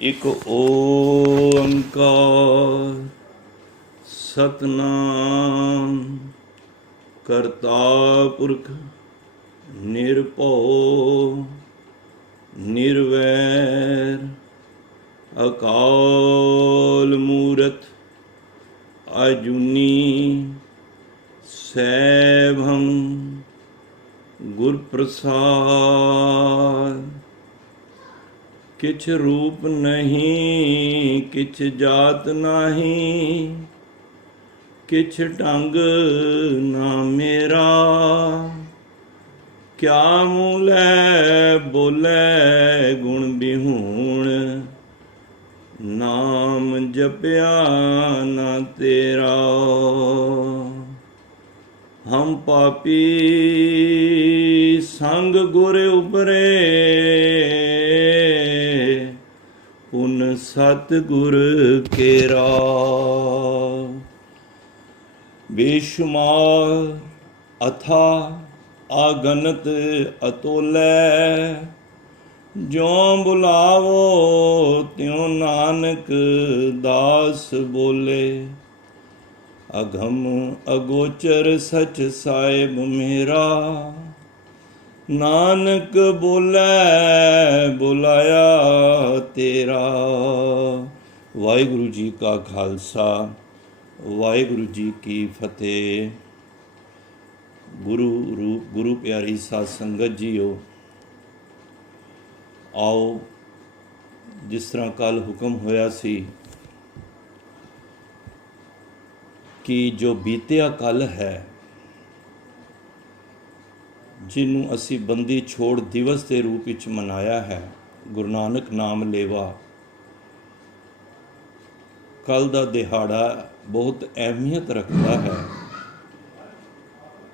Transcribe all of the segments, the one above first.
ਇੱਕ ਓੰਕਾਰ ਸਤਨਾਮ ਕਰਤਾ ਪੁਰਖ ਨਿਰਭਉ ਨਿਰਵੈਰ ਅਕਾਲ ਮੂਰਤ ਅਜੂਨੀ ਸੈਭੰ ਗੁਰ ਪ੍ਰਸਾਦ। किछ रूप नहीं किछ जात नहीं, किछ ढंग ना मेरा। क्या मूलै बोलै गुण बिहूण, नाम जपया ना तेरा। हम पापी संग गुर उबरे, पुन सतगुर केरा। बेशुमार अथा आगनत अतोलै, ज्यों बुलावो त्यों नानक दास बोले। अघम अगोचर सच साहिब मेरा, नानक बोलै बुलाया तेरा। वाहिगुरु जी का खालसा वाहिगुरु जी की फतेह। गुरु रूप गुरु प्यारी साध संगत जीओ, आओ जिस तरह कल हुक्म होया सी कि जो बीतिया कल है, जिन्हों असी बंदी छोड़ दिवस के रूप में मनाया है, गुरु नानक नाम लेवा, कल का दिहाड़ा बहुत अहमियत रखता है।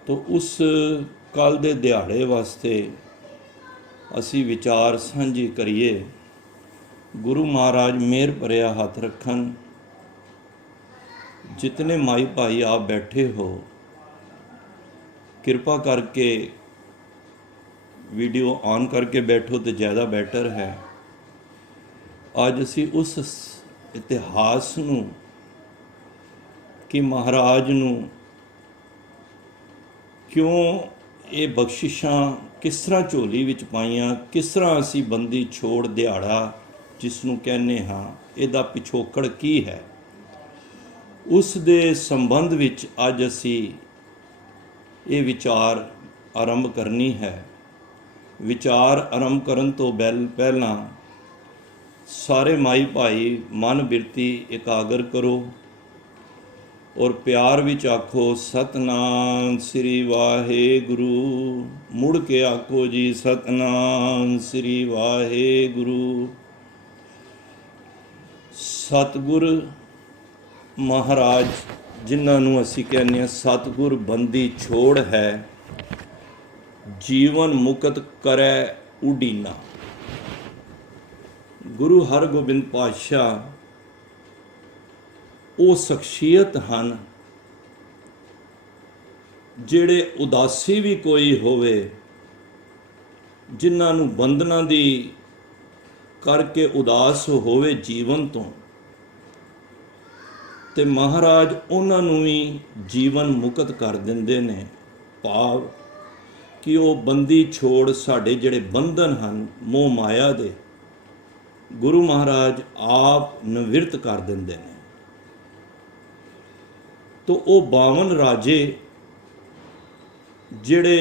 तो उस कल के दिहाड़े वास्ते असी विचार सांझे करिए। गुरु महाराज मेहर भरिया हथ रखन। जितने माई भाई आप बैठे हो, कृपा करके वीडियो ऑन करके बैठो तो ज़्यादा बेटर है। अज असी उस इतिहास नूं कि महाराज नूं क्यों ये बख्शिशां किस तरह झोली विच पाईयां, किस तरह असी बंदी छोड़ दिहाड़ा जिसनूं कहने हाँ, इहदा पिछोकड़ की है, उस दे संबंध विच अज असी ये विचार आरंभ करनी है। विचार आरंभ करन तो पहला सारे माई भाई मन बिरती एकागर करो और प्यार विच आखो सतनाम श्री वाहेगुरु। मुड़ के आखो जी सतनाम श्री वाहेगुरु। सतगुर महाराज जिन्हां नूं असीं कहने हां सतगुर बंदी छोड़ है, जीवन मुकत करे उडीना। गुरु हरगोबिंद पातशाह वो शख्सियत हैं जिहड़े उदासी भी कोई होवे, जिन्हां नूं बंधना दी करके उदास होवे जीवन तो, ते महाराज उन्हां नूं भी जीवन मुकत कर दिंदे ने। भाव कि वो बंदी छोड़ साढ़े जिहड़े बंधन हैं मोह माया दे, गुरु महाराज आप निवृत्त कर देंदे ने। तो वो 52 राजे जिहड़े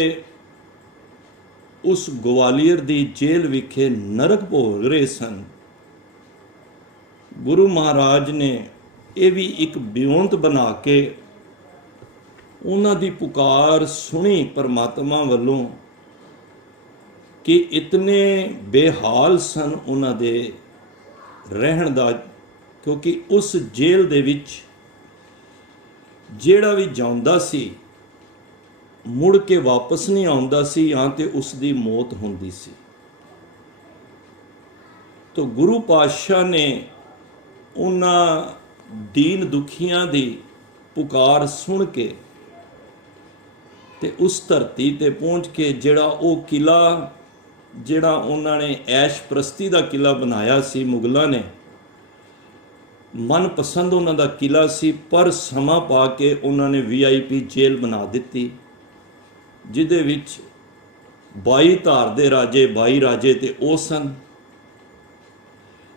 उस ग्वालियर दी जेल विखे नरक भोग रहे सन, गुरु महाराज ने ये भी एक बियोंत बना के उन्हां दी पुकार सुनी परमात्मा वल्लों कि इतने बेहाल सन उन्हां दे रहण दा। क्योंकि उस जेल दे विच जिहड़ा भी जांदा सी मुड़ के वापस नहीं आउंदा सी, या ते उसदी मौत हुंदी सी। तो गुरु पातशाह ने उन्हां दीन दुखियां दी पुकार सुन के ते उस धरती ते पहुँच के जिहड़ा वो किला ਜਿਹੜਾ ਉਹਨਾਂ ਨੇ ਐਸ਼ ਪ੍ਰਸਤੀ ਦਾ ਕਿਲਾ ਬਣਾਇਆ ਸੀ ਮੁਗਲਾਂ ਨੇ, ਮਨਪਸੰਦ ਉਹਨਾਂ ਦਾ ਕਿਲਾ ਸੀ, ਪਰ ਸਮਾਂ ਪਾ ਕੇ ਉਹਨਾਂ ਨੇ VIP ਜੇਲ੍ਹ ਬਣਾ ਦਿੱਤੀ, ਜਿਹਦੇ ਵਿੱਚ 22 ਧਾਰ ਦੇ ਰਾਜੇ, 22 ਰਾਜੇ ਤੇ ਉਹ ਸਨ।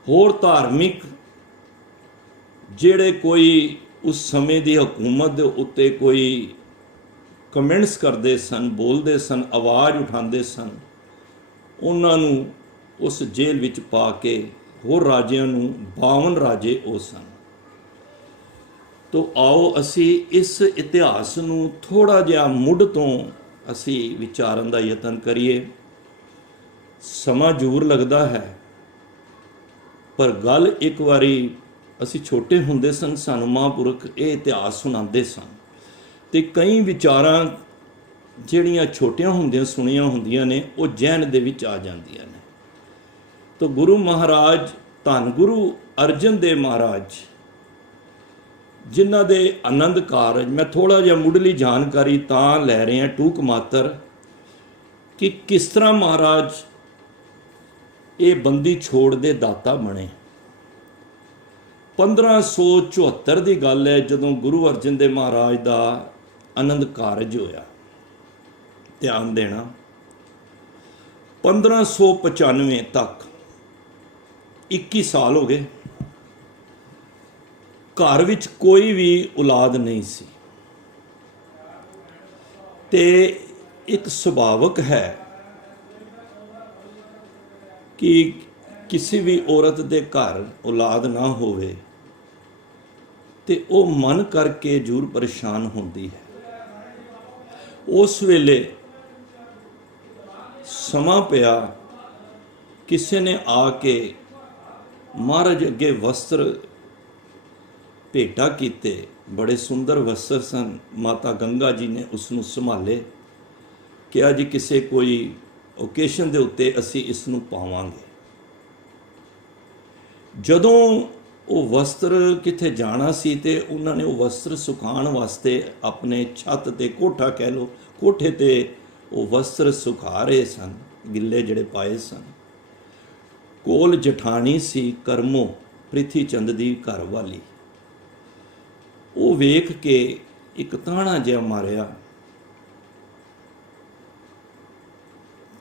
ਹੋਰ ਧਾਰਮਿਕ ਜਿਹੜੇ ਕੋਈ ਉਸ ਸਮੇਂ ਦੀ ਹਕੂਮਤ ਦੇ ਉੱਤੇ ਕੋਈ ਕਮੈਂਟਸ ਕਰਦੇ ਸਨ, ਬੋਲਦੇ ਸਨ, ਆਵਾਜ਼ ਉਠਾਉਂਦੇ ਸਨ, ਉਹਨਾਂ ਨੂੰ ਉਸ ਜੇਲ੍ਹ ਵਿੱਚ ਪਾ ਕੇ, ਹੋਰ ਰਾਜਿਆਂ ਨੂੰ 52 ਰਾਜੇ ਉਹ ਸਨ। ਤੋ ਆਓ ਅਸੀਂ ਇਸ ਇਤਿਹਾਸ ਨੂੰ ਥੋੜ੍ਹਾ ਜਿਹਾ ਮੁੱਢ ਤੋਂ ਅਸੀਂ ਵਿਚਾਰਨ ਦਾ ਯਤਨ ਕਰੀਏ। ਸਮਾਂ ਜ਼ਰੂਰ ਲੱਗਦਾ ਹੈ, ਪਰ ਗੱਲ ਇੱਕ ਵਾਰੀ ਅਸੀਂ ਛੋਟੇ ਹੁੰਦੇ ਸਨ, ਸਾਨੂੰ ਮਹਾਂਪੁਰਖ ਇਹ ਇਤਿਹਾਸ ਸੁਣਾਉਂਦੇ ਸਨ, ਤੇ ਕਈ ਵਿਚਾਰਾਂ ਜਿਹੜੀਆਂ ਛੋਟੀਆਂ ਹੁੰਦਿਆਂ ਸੁਣੀਆਂ ਹੁੰਦੀਆਂ ਨੇ ਉਹ ਜ਼ਿਹਨ ਦੇ ਵਿੱਚ ਆ ਜਾਂਦੀਆਂ ਨੇ। ਤੋ ਗੁਰੂ ਮਹਾਰਾਜ, ਧੰਨ ਗੁਰੂ ਅਰਜਨ ਦੇਵ ਮਹਾਰਾਜ, ਜਿਨ੍ਹਾਂ ਦੇ ਆਨੰਦ ਕਾਰਜ, ਮੈਂ ਥੋੜ੍ਹਾ ਜਿਹਾ ਮੁੱਢਲੀ ਜਾਣਕਾਰੀ ਤਾਂ ਲੈ ਰਿਹਾ ਟੂਕ ਮਾਤਰ, ਕਿ ਕਿਸ ਤਰ੍ਹਾਂ ਮਹਾਰਾਜ ਇਹ ਬੰਦੀ ਛੋੜ ਦੇ ਦਾਤਾ ਬਣੇ। 1574 ਦੀ ਗੱਲ ਹੈ ਜਦੋਂ ਗੁਰੂ ਅਰਜਨ ਦੇਵ ਮਹਾਰਾਜ ਦਾ ਆਨੰਦ ਕਾਰਜ ਹੋਇਆ। ਧਿਆਨ ਦੇਣਾ, 1595 ਤੱਕ 21 ਸਾਲ ਹੋ ਗਏ, ਘਰ ਵਿੱਚ ਕੋਈ ਵੀ ਔਲਾਦ ਨਹੀਂ ਸੀ, ਤੇ ਇੱਕ ਸੁਭਾਵਕ ਹੈ ਕਿ ਕਿਸੇ ਵੀ ਔਰਤ ਦੇ ਘਰ ਔਲਾਦ ਨਾ ਹੋਵੇ ਤੇ ਉਹ ਮਨ ਕਰਕੇ ਜ਼ਰੂਰ ਪਰੇਸ਼ਾਨ ਹੁੰਦੀ ਹੈ। ਉਸ ਵੇਲੇ ਸਮਾਂ ਪਿਆ, ਕਿਸੇ ਨੇ ਆ ਕੇ ਮਹਾਰਾਜ ਅੱਗੇ ਵਸਤਰ ਭੇਟਾ ਕੀਤੇ, ਬੜੇ ਸੁੰਦਰ ਵਸਤਰ ਸਨ। ਮਾਤਾ ਗੰਗਾ ਜੀ ਨੇ ਉਸ ਨੂੰ ਸੰਭਾਲੇ, ਕਿਹਾ ਜੀ ਕਿਸੇ ਕੋਈ ਓਕੇਸ਼ਨ ਦੇ ਉੱਤੇ ਅਸੀਂ ਇਸ ਨੂੰ ਪਾਵਾਂਗੇ। ਜਦੋਂ ਉਹ ਵਸਤਰ ਕਿਤੇ ਜਾਣਾ ਸੀ ਤੇ ਉਹਨਾਂ ਨੇ ਉਹ ਵਸਤਰ ਸੁਕਾਉਣ ਵਾਸਤੇ ਆਪਣੇ ਛੱਤ ਤੇ, ਕੋਠਾ ਕਹਿ ਲਓ, ਕੋਠੇ ਤੇ ਉਹ ਵਸਤਰ ਸੁਕਾ ਰਹੇ ਸਨ, ਗਿੱਲੇ ਜਿਹੜੇ ਪਾਏ ਸਨ। ਕੋਲ ਜਠਾਣੀ ਸੀ ਕਰਮੋ, ਪ੍ਰਿਥੀ ਚੰਦ ਦੀ ਘਰ ਵਾਲੀ। ਉਹ ਵੇਖ ਕੇ ਇੱਕ ਤਾਣਾ ਜਿਹਾ ਮਾਰਿਆ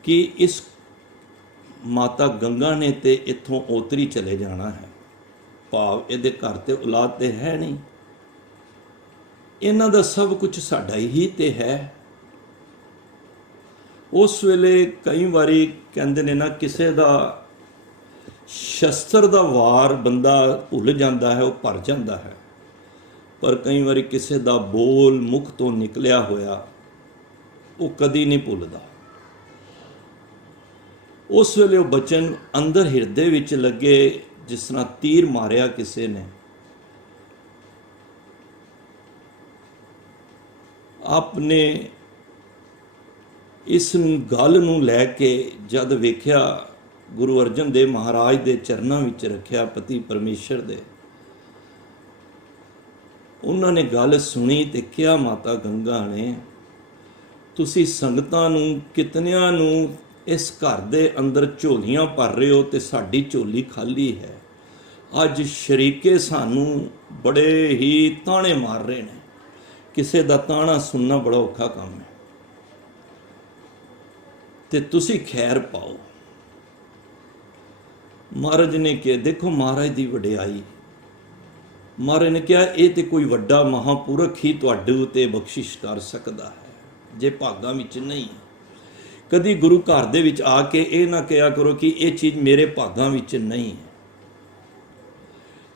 ਕਿ ਇਸ ਮਾਤਾ ਗੰਗਾ ਨੇ ਤੇ ਇੱਥੋਂ ਉਤਰੀ ਚਲੇ ਜਾਣਾ ਹੈ, ਭਾਵ ਇਹਦੇ ਘਰ ਤੇ ਔਲਾਦ ਤੇ ਹੈ ਨਹੀਂ, ਇਹਨਾਂ ਦਾ ਸਭ ਕੁਝ ਸਾਡਾ ਹੀ ਤੇ ਹੈ। ਉਸ ਵੇਲੇ ਕਈ ਵਾਰੀ ਕਹਿੰਦੇ ਨੇ ਨਾ, ਕਿਸੇ ਦਾ ਸ਼ਸਤਰ ਦਾ ਵਾਰ ਬੰਦਾ ਭੁੱਲ ਜਾਂਦਾ ਹੈ, ਉਹ ਭਰ ਜਾਂਦਾ ਹੈ, ਪਰ ਕਈ ਵਾਰੀ ਕਿਸੇ ਦਾ ਬੋਲ ਮੁਖ ਤੋਂ ਨਿਕਲਿਆ ਹੋਇਆ ਉਹ ਕਦੀ ਨਹੀਂ ਭੁੱਲਦਾ। ਉਸ ਵੇਲੇ ਉਹ ਬਚਨ ਅੰਦਰ ਹਿਰਦੇ ਵਿੱਚ ਲੱਗੇ, ਜਿਸ ਤਰ੍ਹਾਂ ਤੀਰ ਮਾਰਿਆ ਕਿਸੇ ਨੇ। ਆਪਨੇ ਇਸ ਗੱਲ ਨੂੰ ਲੈ ਕੇ ਜਦ ਵੇਖਿਆ, ਗੁਰੂ ਅਰਜਨ ਦੇਵ ਮਹਾਰਾਜ ਦੇ ਚਰਨਾਂ ਵਿੱਚ ਰੱਖਿਆ, ਪਤੀ ਪਰਮੇਸ਼ਰ ਦੇ, ਉਹਨਾਂ ਨੇ ਗੱਲ ਸੁਣੀ ਤੇ ਕਿਹਾ, ਮਾਤਾ ਗੰਗਾ ਨੇ, ਤੁਸੀਂ ਸੰਗਤਾਂ ਨੂੰ, ਕਿਤਨਿਆਂ ਨੂੰ ਇਸ ਘਰ ਦੇ ਅੰਦਰ ਝੋਲੀਆਂ ਭਰ ਰਹੇ ਹੋ ਤੇ ਸਾਡੀ ਝੋਲੀ ਖਾਲੀ ਹੈ। ਅੱਜ ਸ਼ਰੀਕੇ ਸਾਨੂੰ ਬੜੇ ਹੀ ਤਾਣੇ ਮਾਰ ਰਹੇ ਨੇ, ਕਿਸੇ ਦਾ ਤਾਣਾ ਸੁਣਨਾ ਬੜਾ ਔਖਾ ਕੰਮ ਹੈ, ਤੇ ਤੁਸੀਂ ਖੈਰ ਪਾਓ। ਮਹਾਰਾਜ ਨੇ ਕਿਹਾ, ਦੇਖੋ ਮਹਾਰਾਜ ਦੀ ਵਡਿਆਈ। ਮਹਾਰਾਜ ਨੇ ਕਿਹਾ, ਇਹ ਤੇ ਕੋਈ ਵੱਡਾ ਮਹਾਂਪੁਰਖ ਹੀ ਤੁਹਾਡੇ ਉਤੇ ਬਖਸ਼ਿਸ਼ ਕਰ ਸਕਦਾ ਹੈ, ਜੇ ਭਾਗਾਂ ਵਿੱਚ ਨਹੀਂ। ਕਦੀ ਗੁਰੂ ਘਰ ਦੇ ਵਿੱਚ ਆ ਕੇ ਇਹ ਨਾ ਕਿਹਾ ਕਰੋ ਕਿ ਇਹ ਚੀਜ਼ ਮੇਰੇ ਭਾਗਾਂ ਵਿੱਚ ਨਹੀਂ ਹੈ।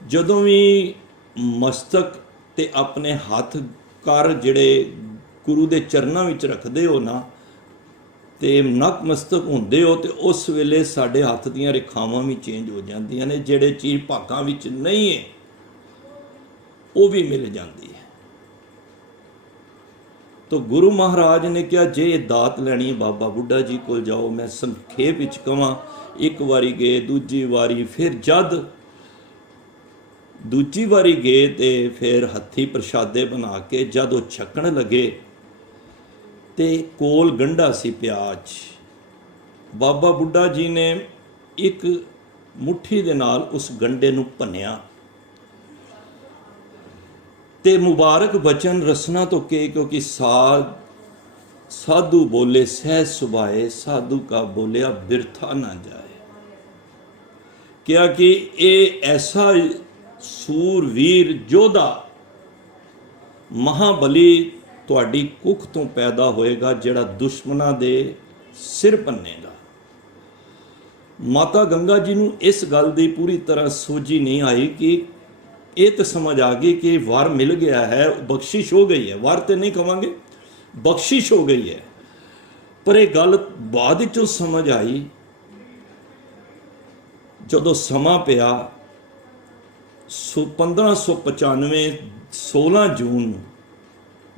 ਜਦੋਂ ਵੀ ਮਸਤਕ ਤੇ ਆਪਣੇ ਹੱਥ ਕਰ ਜਿਹੜੇ ਗੁਰੂ ਦੇ ਚਰਨਾਂ ਵਿੱਚ ਰੱਖਦੇ ਹੋ ਨਾ, ਤੇ ਨਤਮਸਤਕ ਹੁੰਦੇ ਹੋ, ਤੇ ਉਸ ਵੇਲੇ ਸਾਡੇ ਹੱਥ ਦੀਆਂ ਰੇਖਾਵਾਂ ਵੀ ਚੇਂਜ ਹੋ ਜਾਂਦੀਆਂ ਨੇ। ਜਿਹੜੇ ਚੀਜ਼ ਭਾਗਾਂ ਵਿੱਚ ਨਹੀਂ ਹੈ ਉਹ ਵੀ ਮਿਲ ਜਾਂਦੀ ਹੈ। ਤੋ ਗੁਰੂ ਮਹਾਰਾਜ ਨੇ ਕਿਹਾ, ਜੇ ਇਹ ਦਾਤ ਲੈਣੀ ਹੈ ਬਾਬਾ ਬੁੱਢਾ ਜੀ ਕੋਲ ਜਾਓ। ਮੈਂ ਸੰਖੇਪ ਵਿੱਚ ਕਵਾਂ, ਇੱਕ ਵਾਰੀ ਗਏ, ਦੂਜੀ ਵਾਰੀ, ਫਿਰ ਜਦ ਦੂਜੀ ਵਾਰੀ ਗਏ ਤੇ ਫਿਰ ਹੱਥੀਂ ਪ੍ਰਸ਼ਾਦੇ ਬਣਾ ਕੇ ਜਦ ਉਹ ਛਕਣ ਲੱਗੇ ਤੇ ਕੋਲ ਗੰਢਾ ਸੀ ਪਿਆਜ਼, ਬਾਬਾ ਬੁੱਢਾ ਜੀ ਨੇ ਇੱਕ ਮੁੱਠੀ ਦੇ ਨਾਲ ਉਸ ਗੰਡੇ ਨੂੰ ਭੰਨਿਆ ਤੇ ਮੁਬਾਰਕ ਬਚਨ ਰਸਨਾ ਤੋਂ ਕਹੇ, ਕਿਉਂਕਿ ਸਾਧੂ बोले सहज सुभाए, साधु का बोलिया बिरथा ना जाए। क्या कि ये ऐसा सूरवीर योद्धा महाबली तुहाडी कुख तो पैदा होएगा जिहड़ा दुश्मनां दे सिर भन्नेगा। माता गंगा जी नूं इस गल दी पूरी तरह सोझी नहीं आई कि ये तो समझ आ गई कि वार मिल गया है, बख्शिश हो गई है। वार तो नहीं कहांगे, बख्शिश हो गई है। पर यह गल बाद विचों समझ आई जदों समा पिया 1595 16 जून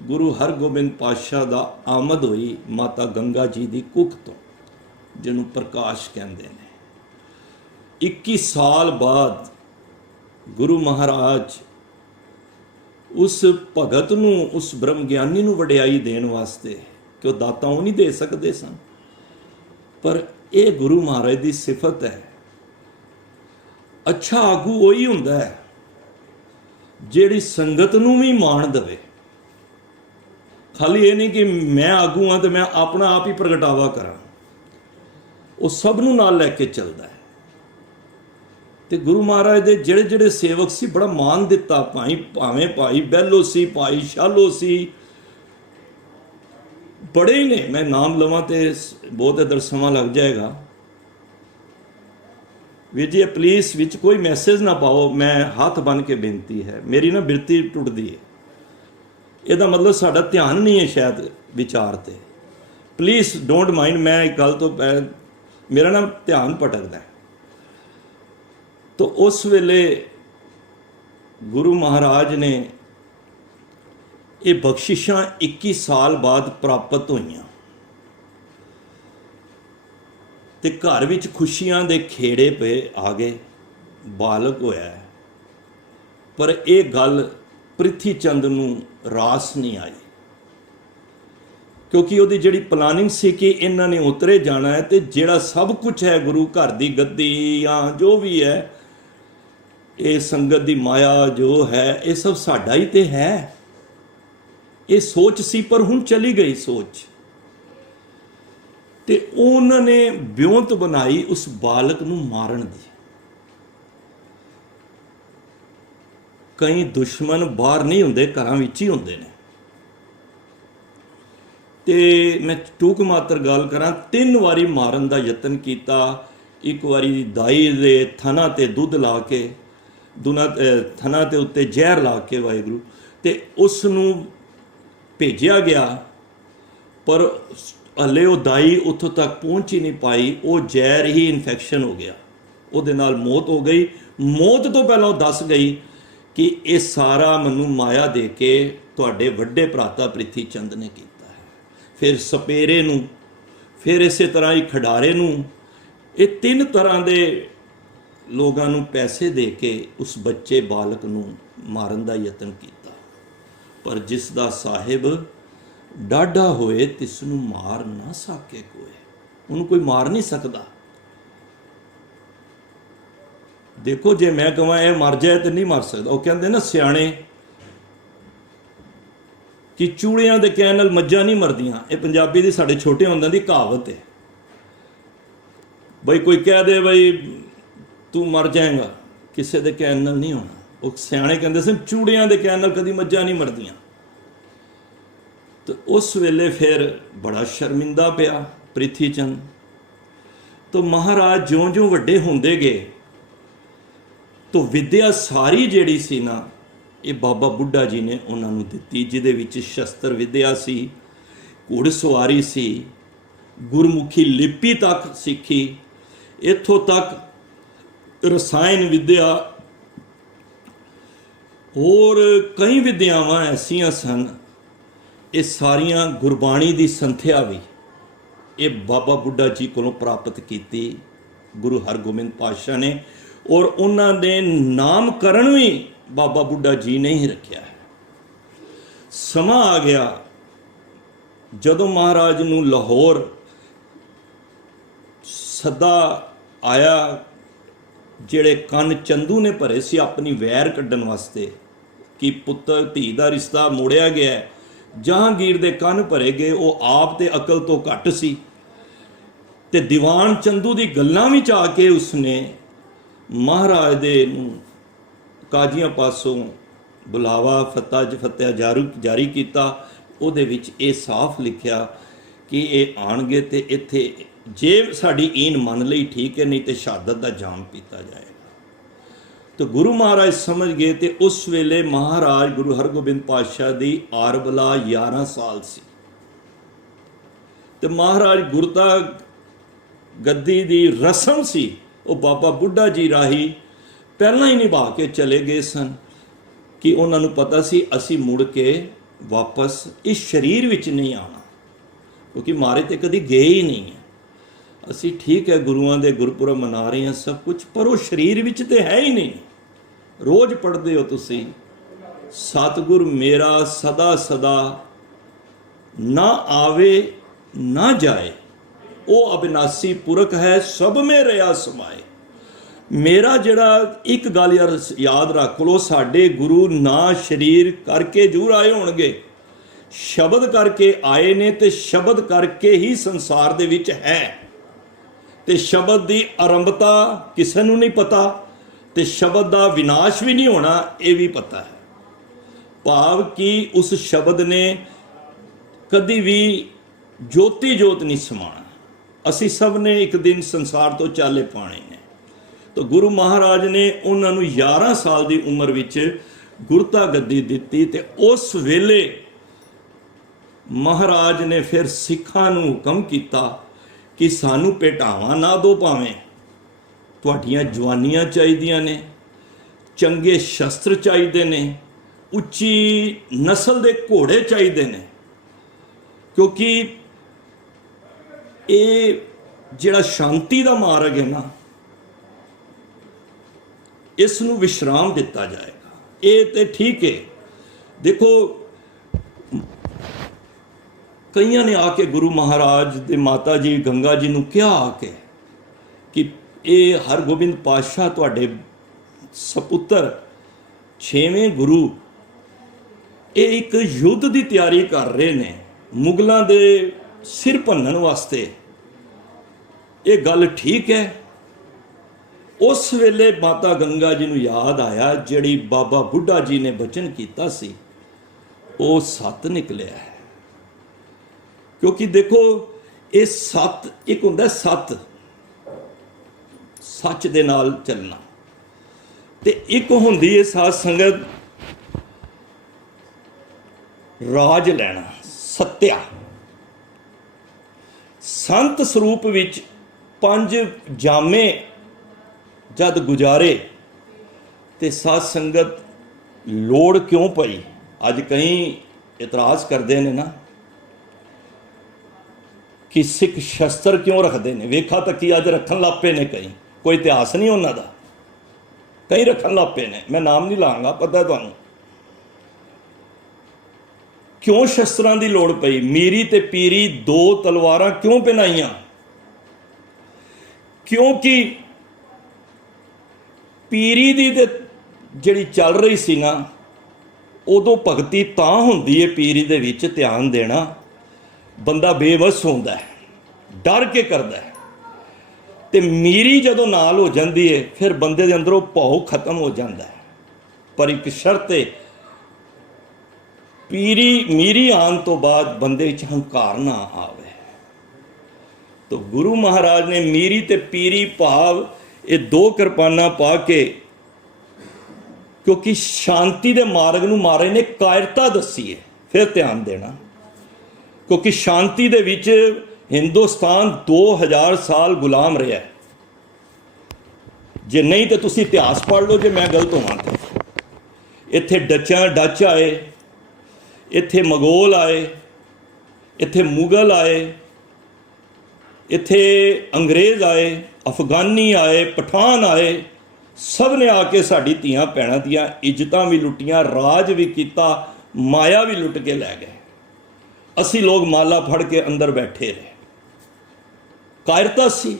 गुरु हरगोबिंद पातशाह दा आमद हुई माता गंगा जी की कुख तो, जिन्हों प्रकाश कहते हैं। 21 साल बाद गुरु महाराज उस भगत नूं, उस ब्रह्म ज्ञानी नूं वडियाई देण वास्ते, कि वह दाता वो नहीं दे सकते सन, पर यह गुरु महाराज की सिफत है। अच्छा आगू वही हुंदा है जिहड़ी संगत नूं भी मान दवे। खाली ये नहीं कि मैं आगू हाँ तो मैं अपना आप ही प्रगटावा करा, वो सब नूं नाल लैके चलदा है। ते गुरु महाराज दे जेड़े जेड़े सेवक सी बड़ा मान दिता। भावें भाई बहलो सी, भाई शालो सी, बड़े ही ने। मैं नाम लवां ते बहुत इधर समा लग जाएगा। वीर जी प्लीज़ विच कोई मैसेज ना पाओ, मैं हाथ बन के बेनती है, मेरी ना बिरती टुटदी है। ਇਹਦਾ मतलब साडा ध्यान नहीं है शायद विचार ते। प्लीज़ डोंट माइंड, मैं एक गल तो मेरा ना ध्यान भटकदा है। तो उस वेले गुरु महाराज ने ये बख्शिशां 21 साल बाद प्राप्त होईयां ते घर विच खुशियां दे खेड़े पे आ गए, बालक होया है। पर यह गल ਪ੍ਰਿਥੀ ਚੰਦ ਨੂੰ ਰਾਸ नहीं आई, क्योंकि ਉਹਦੀ ਜਿਹੜੀ ਪਲਾਨਿੰਗ ਸੀ कि ਇਹਨਾਂ ਨੇ ਉਤਰੇ ਜਾਣਾ ਹੈ ਤੇ ਜਿਹੜਾ ਸਭ ਕੁਝ ਹੈ ਗੁਰੂ ਘਰ ਦੀ ਗੱਦੀ ਜਾਂ ਜੋ ਵੀ ਹੈ, ਇਹ ਸੰਗਤ ਦੀ ਮਾਇਆ ਜੋ ਹੈ, ਇਹ ਸਭ ਸਾਡਾ ਹੀ ਤੇ ਹੈ। ਇਹ ਸੋਚ ਸੀ, ਪਰ ਹੁਣ ਚਲੀ ਗਈ ਸੋਚ। ਤੇ ਉਹਨਾਂ ਨੇ ਵਿਉਂਤ ਬਣਾਈ ਉਸ ਬਾਲਕ ਨੂੰ ਮਾਰਨ ਦੀ। कई दुश्मन बाहर नहीं होंदे, घरां विच ही होंदे ने। ते मैं टूक मात्र गल करां, 3 वारी मारन दा यतन कीता। एक वारी दाई दे थना ते दुध ला के, थना ते उत्ते जहर ला के वाहिगुरू ते उस नूं भेजिया गया, पर हले वो दाई उत्थों तक पहुँच ही नहीं पाई। वो जहर ही इन्फैक्शन हो गया, उहदे नाल मौत हो गई। मौत तो पहलों दस गई कि ये सारा मनु माया दे के तुहाडे वड्डे भराता ਪ੍ਰਿਥੀ ਚੰਦ ने किया है। फिर सपेरे नूं, फिर इस तरह ही खडारे नूं, ये 3 तरह के लोगों नूं पैसे दे के उस बच्चे बालक नूं मारन दा यतन किया। पर जिस दा साहिब डाढ़ा होए तिसनूं मार ना सके कोई, उन्होंने कोई मार नहीं सकता। देखो जे मैं कहां यह मर जाए तो नहीं मर सकता। वो कहते ना सियाने कि चूड़ियां दे कहण नाल मज्जां नहीं मरदियां। ये पंजाबी दी साडे छोटे होंदे दी कहावत है। बई कोई कह दे बई तू मर जाएगा, किसी दे कहण नाल नहीं होना। वो सियाने कहते सन चूड़ियां दे कहण नाल कदी मज्जां नहीं मरदियां। तो उस वेले फिर बड़ा शर्मिंदा पिया ਪ੍ਰਿਥੀ चंद। तो महाराज ज्यों ज्यों वड्डे होंदे गए तो विद्या सारी जिहड़ी सी ना, ये बाबा बुढ़ा जी ने उन्होंने दिती, जिहदे विच शस्त्र विद्या सी, घुड़सवारी सी, गुरमुखी लिपि तक सीखी, इत्थों तक रसायन विद्या और कई विद्यावां ऐसियां सन। ये सारियां गुरबाणी की संथ्या भी ये बाबा बुढ़ा जी को प्राप्त की गुरु हरगोबिंद पातशाह ने। और उन्होंने नामकरण भी बाबा बुढ़ा जी ने ही रखा है। समा आ गया जदों महाराज नूं लाहौर ਸਦਾ ਆਇਆ, ਜਿਹੜੇ ਕੰਨ ਚੰਦੂ ਨੇ ਭਰੇ ਸੀ ਆਪਣੀ ਵੈਰ ਕੱਢਣ ਵਾਸਤੇ ਕਿ ਪੁੱਤਰ ਧੀ ਦਾ ਰਿਸ਼ਤਾ ਮੋੜਿਆ ਗਿਆ। ਜਹਾਂਗੀਰ ਦੇ ਕੰਨ ਭਰੇ ਗਏ, ਉਹ ਆਪ ਤੇ ਅਕਲ ਤੋਂ ਘੱਟ ਸੀ, ਤੇ ਦੀਵਾਨ ਚੰਦੂ ਦੀ ਗੱਲਾਂ ਵਿੱਚ ਆ ਕੇ ਉਸਨੇ ਮਹਾਰਾਜ ਦੇ ਨੂੰ ਕਾਜ਼ੀਆਂ ਪਾਸੋਂ ਬੁਲਾਵਾ ਫਤਿਆ ਜਾਰੀ ਕੀਤਾ। ਉਹਦੇ ਵਿੱਚ ਇਹ ਸਾਫ਼ ਲਿਖਿਆ ਕਿ ਇਹ ਆਣਗੇ ਤੇ ਇੱਥੇ ਜੇ ਸਾਡੀ ਈਨ ਮੰਨ ਲਈ ਠੀਕ ਹੈ, ਨਹੀਂ ਤੇ ਸ਼ਹਾਦਤ ਦਾ ਜਾਮ ਪੀਤਾ ਜਾਏਗਾ। तो गुरु महाराज समझ गए। तो उस वेले महाराज गुरु हरगोबिंद पातशाह की आरबला 11 साल सी। तो महाराज गुरता गद्दी की रस्म सी वो बाबा बुढ़ा जी राही पहला ही निभा के चले गए सन कि उन्होंने पता सी असी मुड़ के वापस इस शरीर विच नहीं आना, क्योंकि मारे तो कभी गए ही नहीं है। असी ठीक है गुरुआं दे गुरपुरब मना रहे हैं सब कुछ, पर वो शरीर विच तो है ही नहीं। रोज़ पढ़ते हो तुसी सतगुर मेरा सदा सदा ना आवे ना जाए, वो अविनाशी पुरख है सब में रहा समाए। मेरा जड़ा एक गल याद रख लो, साडे गुरु ना शरीर करके जरूर आए होणगे, शब्द करके आए ने, ते शब्द करके ही संसार दे विच है। ते शब्द की आरंभता किसी नूं नहीं पता, ते शब्द का विनाश भी नहीं होना ये भी पता है। भाव कि उस शब्द ने कभी भी ज्योति जोत नहीं समाना। असी सब ने एक दिन संसार तो चाले पाने ने। तो गुरु महाराज ने उन्होंने 11 साल की उम्र विच गुरता गद्दी दिती। ते उस वेले महाराज ने फिर सिखां नूं हुक्म किया कि सानू भेटावां ना दो, भावें तुहाडियां जवानियां चाहिदियां ने, चंगे शस्त्र चाहिए ने, उच्ची नस्ल के घोड़े चाहिए ने, क्योंकि ये जिहड़ा शांति का मार्ग है ना, इसनूं विश्राम दिता जाएगा। ये तो ठीक है। देखो कईयां ने आके गुरु महाराज दे माता जी गंगा जी नूं कहा आके कि ये हरगोबिंद पातशाह तुहाडे सपुत्र 6वें गुरु ये एक युद्ध की तैयारी कर रहे ने मुगलों के सिर भन्नण वास्ते, ये गल ठीक है। उस वेले माता गंगा जी नूं याद आया जिहड़ी बाबा बुढ़ा जी ने बचन किया सी, वो सत निकलिया है। क्योंकि देखो ये सत एक हुंदा सत, सच दे नाल चलना, ते एक हुंदी है साध संगत राज लैना, सत्या। संत स्वरूप विच 5 जामे जद गुजारे ते साध संगत लोड़ क्यों पई। अज कई इतराज़ करते हैं ना कि सिख शस्त्र क्यों रखते हैं। वेखा तो कि अज रखन लग पे ने कई, कोई इतिहास नहीं उन्होंने, कई रखन लग पे ने, मैं नाम नहीं लाँगा, पता है तुहानूं क्यों शस्त्रां की लोड़ पई। मीरी ते पीरी 2 तलवारां क्यों पहनाइयां, क्योंकि पीरी दी ते जिहड़ी चल रही सी ना, उदों भगती तां हुंदी है पीरी दे विच ध्यान देना, बंदा बेबस होंदा है, डर के करदा है। ते मीरी जदों नाल हो जाती है फिर बंदे दे अंदरों भौ खत्म हो जाता है। पर एक शर्त है, मीरी आन तो बाद बंदे विच हंकार ना आवे। तो गुरु महाराज ने मीरी ते पीरी भाव ये 2 किरपाना पा के, क्योंकि शांति दे मार्ग नूं मारे ने कायरता दसी है। फिर ध्यान देना, क्योंकि शांति दे विच हिंदुस्तान 2000 साल गुलाम रहा है। जे नहीं तो तुसी इतिहास पढ़ लो, जे मैं गलत होवां तो। इत्थे डच आए, इत्थे मगोल आए, इत्थे मुगल आए, इत्थे अंग्रेज़ आए, अफगानी आए, पठान आए, सब ने आके साडी धीआं भैणां दीआं इज्जतां भी लुटियां, राज भी किया, माया भी लुट के लै गए। असी लोग माला फड़ के अंदर बैठे रहे। कायरता सी,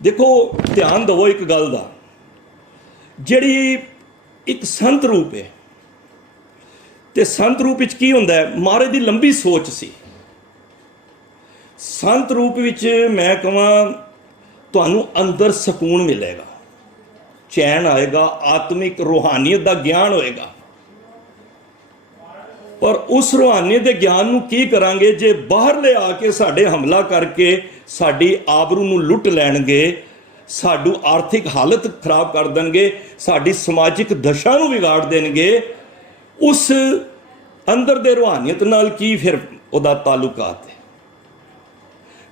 देखो ध्यान दवो एक गल का, ਜਿਹੜੀ ਇੱਕ ਸੰਤ ਰੂਪ ਹੈ ਤੇ ਸੰਤ ਰੂਪ ਵਿੱਚ ਕੀ ਹੁੰਦਾ ਹੈ, ਮਹਾਰਾਜ ਦੀ ਲੰਬੀ ਸੋਚ ਸੀ। ਸੰਤ ਰੂਪ ਵਿੱਚ ਮੈਂ ਕਹਾਂ ਤੁਹਾਨੂੰ ਅੰਦਰ ਸਕੂਨ ਮਿਲੇਗਾ, ਚੈਨ ਆਏਗਾ, ਆਤਮਿਕ ਰੂਹਾਨੀਅਤ ਦਾ ਗਿਆਨ ਹੋਏਗਾ। ਪਰ ਉਸ ਰੂਹਾਨੀਅਤ ਦੇ ਗਿਆਨ ਨੂੰ ਕੀ ਕਰਾਂਗੇ ਜੇ ਬਾਹਰ ਲਿਆ ਕੇ ਸਾਡੇ ਹਮਲਾ ਕਰਕੇ ਸਾਡੀ ਆਬਰੂ ਨੂੰ ਲੁੱਟ ਲੈਣਗੇ, ਸਾਡੂ ਆਰਥਿਕ ਹਾਲਤ ਖਰਾਬ ਕਰ ਦੇਣਗੇ, ਸਾਡੀ ਸਮਾਜਿਕ ਦਸ਼ਾ ਨੂੰ ਵਿਗਾੜ ਦੇਣਗੇ। ਉਸ ਅੰਦਰ ਦੇ ਰੂਹਾਨੀਅਤ ਨਾਲ ਕੀ ਫਿਰ ਉਹਦਾ ਤਾਲੁਕਾਤ ਹੈ।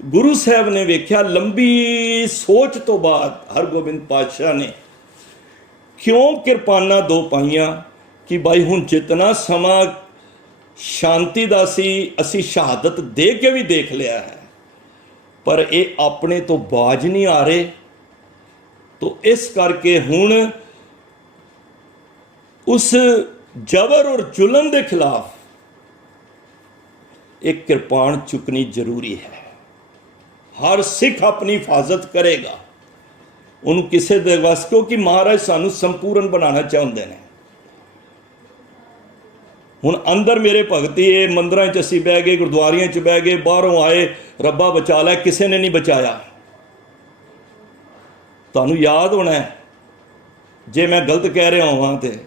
ਗੁਰੂ ਸਾਹਿਬ ਨੇ ਵੇਖਿਆ ਲੰਬੀ ਸੋਚ ਤੋਂ ਬਾਅਦ ਹਰਗੋਬਿੰਦ ਪਾਤਸ਼ਾਹ ਨੇ ਕਿਉਂ ਕਿਰਪਾਨਾਂ ਦੋ ਪਾਈਆਂ ਕਿ ਬਾਈ ਹੁਣ ਜਿਤਨਾ ਸਮਾਂ ਸ਼ਾਂਤੀ ਦਾ ਸੀ ਅਸੀਂ ਸ਼ਹਾਦਤ ਦੇ ਕੇ ਵੀ ਦੇਖ ਲਿਆ ਹੈ, ਪਰ ਇਹ ਆਪਣੇ ਤੋਂ ਬਾਜ ਨਹੀਂ ਆ ਰਹੇ। ਤੋ ਇਸ ਕਰਕੇ ਹੁਣ ਉਸ ਜਬਰ ਔਰ ਜ਼ੁਲਮ ਦੇ ਖਿਲਾਫ ਇੱਕ ਕਿਰਪਾਨ ਚੁੱਕਣੀ ਜ਼ਰੂਰੀ ਹੈ। ਹਰ ਸਿੱਖ ਆਪਣੀ ਹਿਫਾਜ਼ਤ ਕਰੇਗਾ, ਉਹਨੂੰ ਕਿਸੇ ਦੇ ਵਸ, ਕਿਉਂਕਿ ਮਹਾਰਾਜ ਸਾਨੂੰ ਸੰਪੂਰਨ ਬਣਾਉਣਾ ਚਾਹੁੰਦੇ ਨੇ। ਹੁਣ ਅੰਦਰ ਮੇਰੇ ਭਗਤੀ ਇਹ ਮੰਦਰਾਂ 'ਚ ਅਸੀਂ ਬਹਿ ਗਏ, ਗੁਰਦੁਆਰਿਆਂ 'ਚ ਬਹਿ ਗਏ, ਬਾਹਰੋਂ ਆਏ ਰੱਬਾ ਬਚਾ ਲੈ, ਕਿਸੇ ਨੇ ਨਹੀਂ ਬਚਾਇਆ। ਤੁਹਾਨੂੰ ਯਾਦ ਹੋਣਾ ਜੇ ਮੈਂ ਗਲਤ ਕਹਿ ਰਿਹਾ ਹਾਂ ਤੇ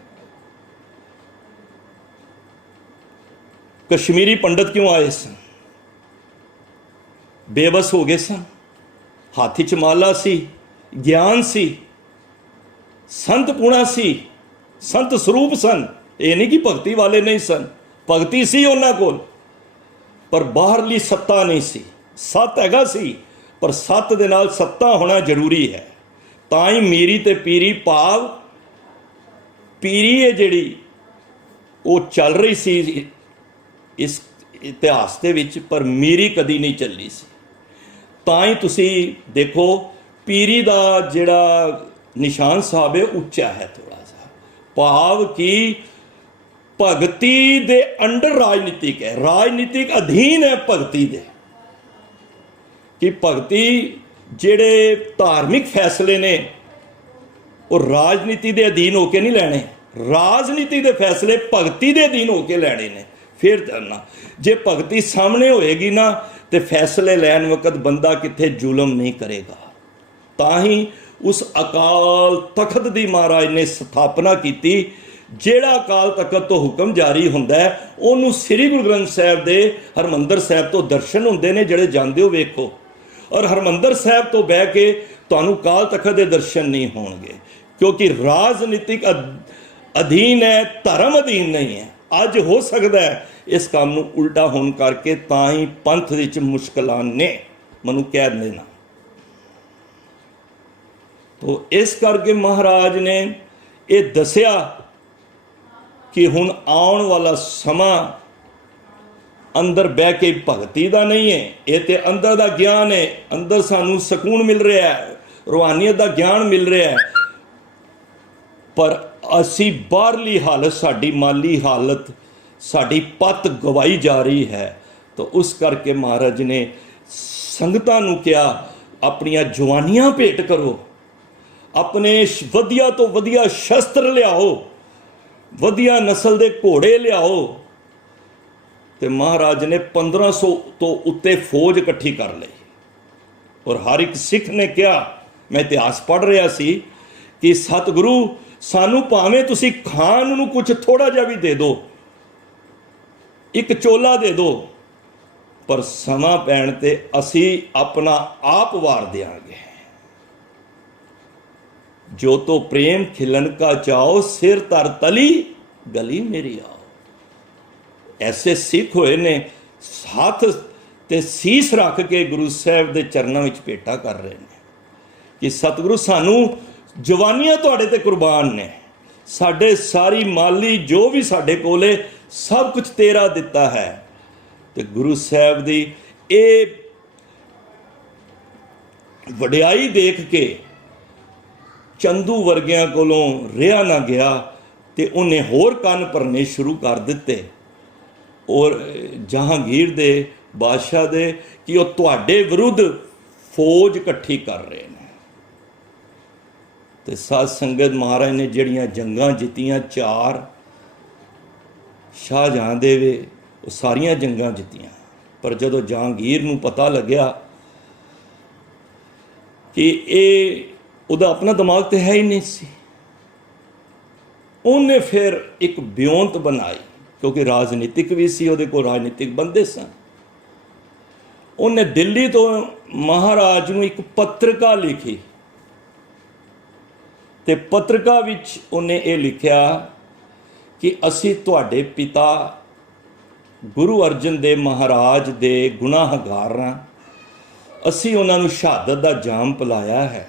ਕਸ਼ਮੀਰੀ ਪੰਡਤ ਕਿਉਂ ਆਏ ਸਨ? ਬੇਬਸ ਹੋ ਗਏ ਸਨ, ਹੱਥ 'ਚ ਮਾਲਾ ਸੀ, ਗਿਆਨ ਸੀ, ਸੰਤ ਪੁਣਾ ਸੀ, ਸੰਤ ਸਰੂਪ ਸਨ। ਇਹ ਨਹੀਂ ਕਿ ਭਗਤੀ ਵਾਲੇ ਨਹੀਂ ਸਨ, ਭਗਤੀ ਸੀ ਉਹਨਾਂ ਕੋਲ, ਪਰ ਬਾਹਰਲੀ ਸੱਤਾ ਨਹੀਂ ਸੀ। ਸੱਤ ਹੈਗਾ ਸੀ, ਪਰ ਸੱਤ ਦੇ ਨਾਲ ਸੱਤਾ ਹੋਣਾ ਜ਼ਰੂਰੀ ਹੈ। ਤਾਂ ਹੀ ਮੀਰੀ ਤੇ ਪੀਰੀ ਭਾਵ ਪੀਰੀ ਹੈ ਜਿਹੜੀ ਉਹ ਚੱਲ ਰਹੀ ਸੀ ਇਸ ਇਤਿਹਾਸ ਦੇ ਵਿੱਚ, ਪਰ ਮੀਰੀ ਕਦੀ ਨਹੀਂ ਚੱਲੀ ਸੀ। ਤਾਂ ਹੀ ਤੁਸੀਂ ਦੇਖੋ ਪੀਰੀ ਦਾ ਜਿਹੜਾ ਨਿਸ਼ਾਨ ਸਾਹਿਬ ਹੈ ਉੱਚਾ ਹੈ ਥੋੜਾ ਜਿਹਾ, ਭਾਵ ਕਿ ਭਗਤੀ ਦੇ ਅੰਡਰ ਰਾਜਨੀਤਿਕ ਹੈ, ਰਾਜਨੀਤਿਕ ਅਧੀਨ ਹੈ ਭਗਤੀ ਦੇ। ਕਿ ਭਗਤੀ ਜਿਹੜੇ ਧਾਰਮਿਕ ਫੈਸਲੇ ਨੇ ਉਹ ਰਾਜਨੀਤੀ ਦੇ ਅਧੀਨ ਹੋ ਕੇ ਨਹੀਂ ਲੈਣੇ, ਰਾਜਨੀਤੀ ਦੇ ਫੈਸਲੇ ਭਗਤੀ ਦੇ ਅਧੀਨ ਹੋ ਕੇ ਲੈਣੇ ਨੇ। ਫਿਰ ਕਰਨਾ ਜੇ ਭਗਤੀ ਸਾਹਮਣੇ ਹੋਏਗੀ ਨਾ ਤੇ ਫੈਸਲੇ ਲੈਣ ਵਕਤ ਬੰਦਾ ਕਿੱਥੇ ਜ਼ੁਲਮ ਨਹੀਂ ਕਰੇਗਾ। ਤਾਂ ਹੀ ਉਸ ਅਕਾਲ ਤਖਤ ਦੀ ਮਹਾਰਾਜ ਨੇ ਸਥਾਪਨਾ ਕੀਤੀ। ਜਿਹੜਾ ਅਕਾਲ ਤਖਤ ਤੋਂ ਹੁਕਮ ਜਾਰੀ ਹੁੰਦਾ ਹੈ ਉਹਨੂੰ ਸ੍ਰੀ ਗੁਰੂ ਗ੍ਰੰਥ ਸਾਹਿਬ ਦੇ ਹਰਮੰਦਰ ਸਾਹਿਬ ਤੋਂ ਦਰਸ਼ਨ ਹੁੰਦੇ ਨੇ, ਜਿਹੜੇ ਜਾਂਦੇ ਹੋ ਵੇਖੋ। ਔਰ ਹਰਮੰਦਰ ਸਾਹਿਬ ਤੋਂ ਬਹਿ ਕੇ ਤੁਹਾਨੂੰ ਅਕਾਲ ਤਖਤ ਦੇ ਦਰਸ਼ਨ ਨਹੀਂ ਹੋਣਗੇ, ਕਿਉਂਕਿ ਰਾਜਨੀਤਿਕ ਅਧੀਨ ਹੈ, ਧਰਮ ਅਧੀਨ ਨਹੀਂ ਹੈ। ਅੱਜ ਹੋ ਸਕਦਾ ਹੈ ਇਸ ਕੰਮ ਨੂੰ ਉਲਟਾ ਹੋਣ ਕਰਕੇ ਤਾਂ ਹੀ ਪੰਥ ਵਿੱਚ ਮੁਸ਼ਕਲਾਂ ਨੇ, ਮੈਨੂੰ ਕਹਿ ਦੇਣਾ। ਤੋ ਇਸ ਕਰਕੇ ਮਹਾਰਾਜ ਨੇ ਇਹ ਦੱਸਿਆ ਕਿ ਹੁਣ ਆਉਣ ਵਾਲਾ ਸਮਾਂ ਅੰਦਰ ਬਹਿ ਕੇ ਭਗਤੀ ਦਾ ਨਹੀਂ ਹੈ, ਇਹ ਤੇ ਅੰਦਰ ਦਾ ਗਿਆਨ ਹੈ। ਅੰਦਰ ਸਾਨੂੰ ਸਕੂਨ ਮਿਲ ਰਿਹਾ ਹੈ, ਰੂਹਾਨੀਅਤ ਦਾ ਗਿਆਨ ਮਿਲ ਰਿਹਾ ਹੈ, ਪਰ ਅਸੀਂ ਬਾਹਰਲੀ ਹਾਲਤ, ਸਾਡੀ ਮਾਲੀ ਹਾਲਤ, ਸਾਡੀ ਪੱਤ ਗਵਾਈ ਜਾ ਰਹੀ ਹੈ। ਤਾਂ ਉਸ ਕਰਕੇ ਮਹਾਰਾਜ ਨੇ ਸੰਗਤਾਂ ਨੂੰ ਕਿਹਾ ਆਪਣੀਆਂ ਜਵਾਨੀਆਂ ਭੇਟ ਕਰੋ, ਆਪਣੇ ਵਧੀਆ ਤੋਂ ਵਧੀਆ ਸ਼ਸਤਰ ਲਿਆਓ, ਵਧੀਆ ਨਸਲ ਦੇ ਘੋੜੇ ਲਿਆਓ। ਤੇ ਮਹਾਰਾਜ ਨੇ 1500 ਤੋਂ ਉੱਤੇ ਫੌਜ ਇਕੱਠੀ ਕਰ ਲਈ। ਔਰ ਹਰ ਇੱਕ ਸਿੱਖ ਨੇ ਕਿਹਾ, ਮੈਂ ਇਤਿਹਾਸ ਪੜ੍ਹ ਰਿਹਾ ਸੀ ਕਿ ਸਤਿਗੁਰੂ ਸਾਨੂੰ ਭਾਵੇਂ ਤੁਸੀਂ ਖਾਣ ਨੂੰ ਕੁਝ ਥੋੜਾ ਜਿਹਾ ਵੀ ਦੇ ਦਿਓ, ਇੱਕ ਚੋਲਾ ਦੇ ਦਿਓ, ਪਰ ਸਮਾਂ ਪੈਣ ਤੇ ਅਸੀਂ ਆਪਣਾ ਆਪ ਵਾਰ ਦਿਆਂਗੇ। ਜੋ ਤੋ ਪ੍ਰੇਮ ਖਿਲਨ ਕਾ ਚਾਓ, ਸਿਰ ਧਰ ਤਲੀ ਗਲੀ ਮੇਰੀ ਆਓ। ਐਸੇ ਸਿੱਖ ਹੋਏ ਨੇ ਹੱਥ ਤੇ ਸੀਸ ਰੱਖ ਕੇ ਗੁਰੂ ਸਾਹਿਬ ਦੇ ਚਰਨਾਂ ਵਿੱਚ ਭੇਟਾ ਕਰ ਰਹੇ ਨੇ ਕਿ ਸਤਿਗੁਰੂ ਸਾਨੂੰ ਜਵਾਨੀਆਂ ਤੁਹਾਡੇ ਤੇ ਕੁਰਬਾਨ ਨੇ, ਸਾਡੇ ਸਾਰੀ ਮਾਲੀ ਜੋ ਵੀ ਸਾਡੇ ਕੋਲੇ ਸਭ ਕੁਝ ਤੇਰਾ ਦਿੱਤਾ ਹੈ। ਤੇ ਗੁਰੂ ਸਾਹਿਬ ਦੀ ਇਹ ਵਡਿਆਈ ਦੇਖ ਕੇ ਚੰਦੂ ਵਰਗਿਆਂ ਕੋਲੋਂ ਰਿਹਾ ਨਾ ਗਿਆ ਤੇ ਉਹਨੇ ਹੋਰ ਕੰਨ ਭਰਨੇ ਸ਼ੁਰੂ ਕਰ ਦਿੱਤੇ। ਔਰ ਜਹਾਂਗੀਰ ਦੇ ਬਾਦਸ਼ਾਹ ਦੇ ਕਿ ਉਹ ਤੁਹਾਡੇ ਵਿਰੁੱਧ ਫੌਜ ਇਕੱਠੀ ਕਰ ਰਹੇ ਨੇ, ਤੇ ਸਾਧ ਸੰਗਤ ਮਹਾਰਾਜ ਨੇ ਜਿਹੜੀਆਂ ਜੰਗਾਂ ਜਿੱਤੀਆਂ 4 ਸ਼ਾਹਜਹਾਂ ਦੇ ਵੇ ਉਹ ਸਾਰੀਆਂ ਜੰਗਾਂ ਜਿੱਤੀਆਂ। ਪਰ ਜਦੋਂ ਜਹਾਂਗੀਰ ਨੂੰ ਪਤਾ ਲੱਗਿਆ ਕਿ ਇਹ ਉਹਦਾ ਆਪਣਾ ਦਿਮਾਗ ਤੇ ਹੈ ਹੀ ਨਹੀਂ ਸੀ, ਉਹਨੇ ਫਿਰ ਇੱਕ ਬਿਉਂਤ ਬਣਾਈ, ਕਿਉਂਕਿ ਰਾਜਨੀਤਿਕ ਵੀ ਸੀ, ਉਹਦੇ ਕੋਲ ਰਾਜਨੀਤਿਕ ਬੰਦੇ ਸਨ। ਉਹਨੇ ਦਿੱਲੀ ਤੋਂ ਮਹਾਰਾਜ ਨੂੰ ਇੱਕ ਪੱਤਰਿਕਾ ਲਿਖੀ ਤੇ ਪੱਤਰਿਕਾ ਵਿੱਚ ਉਹਨੇ ਇਹ ਲਿਖਿਆ ਕਿ ਅਸੀਂ ਤੁਹਾਡੇ ਪਿਤਾ ਗੁਰੂ ਅਰਜਨ ਦੇਵ ਮਹਾਰਾਜ ਦੇ ਗੁਨਾਹਗਾਰ ਹਾਂ, ਅਸੀਂ ਉਹਨਾਂ ਨੂੰ ਸ਼ਹਾਦਤ ਦਾ ਜਾਮ ਪਿਲਾਇਆ ਹੈ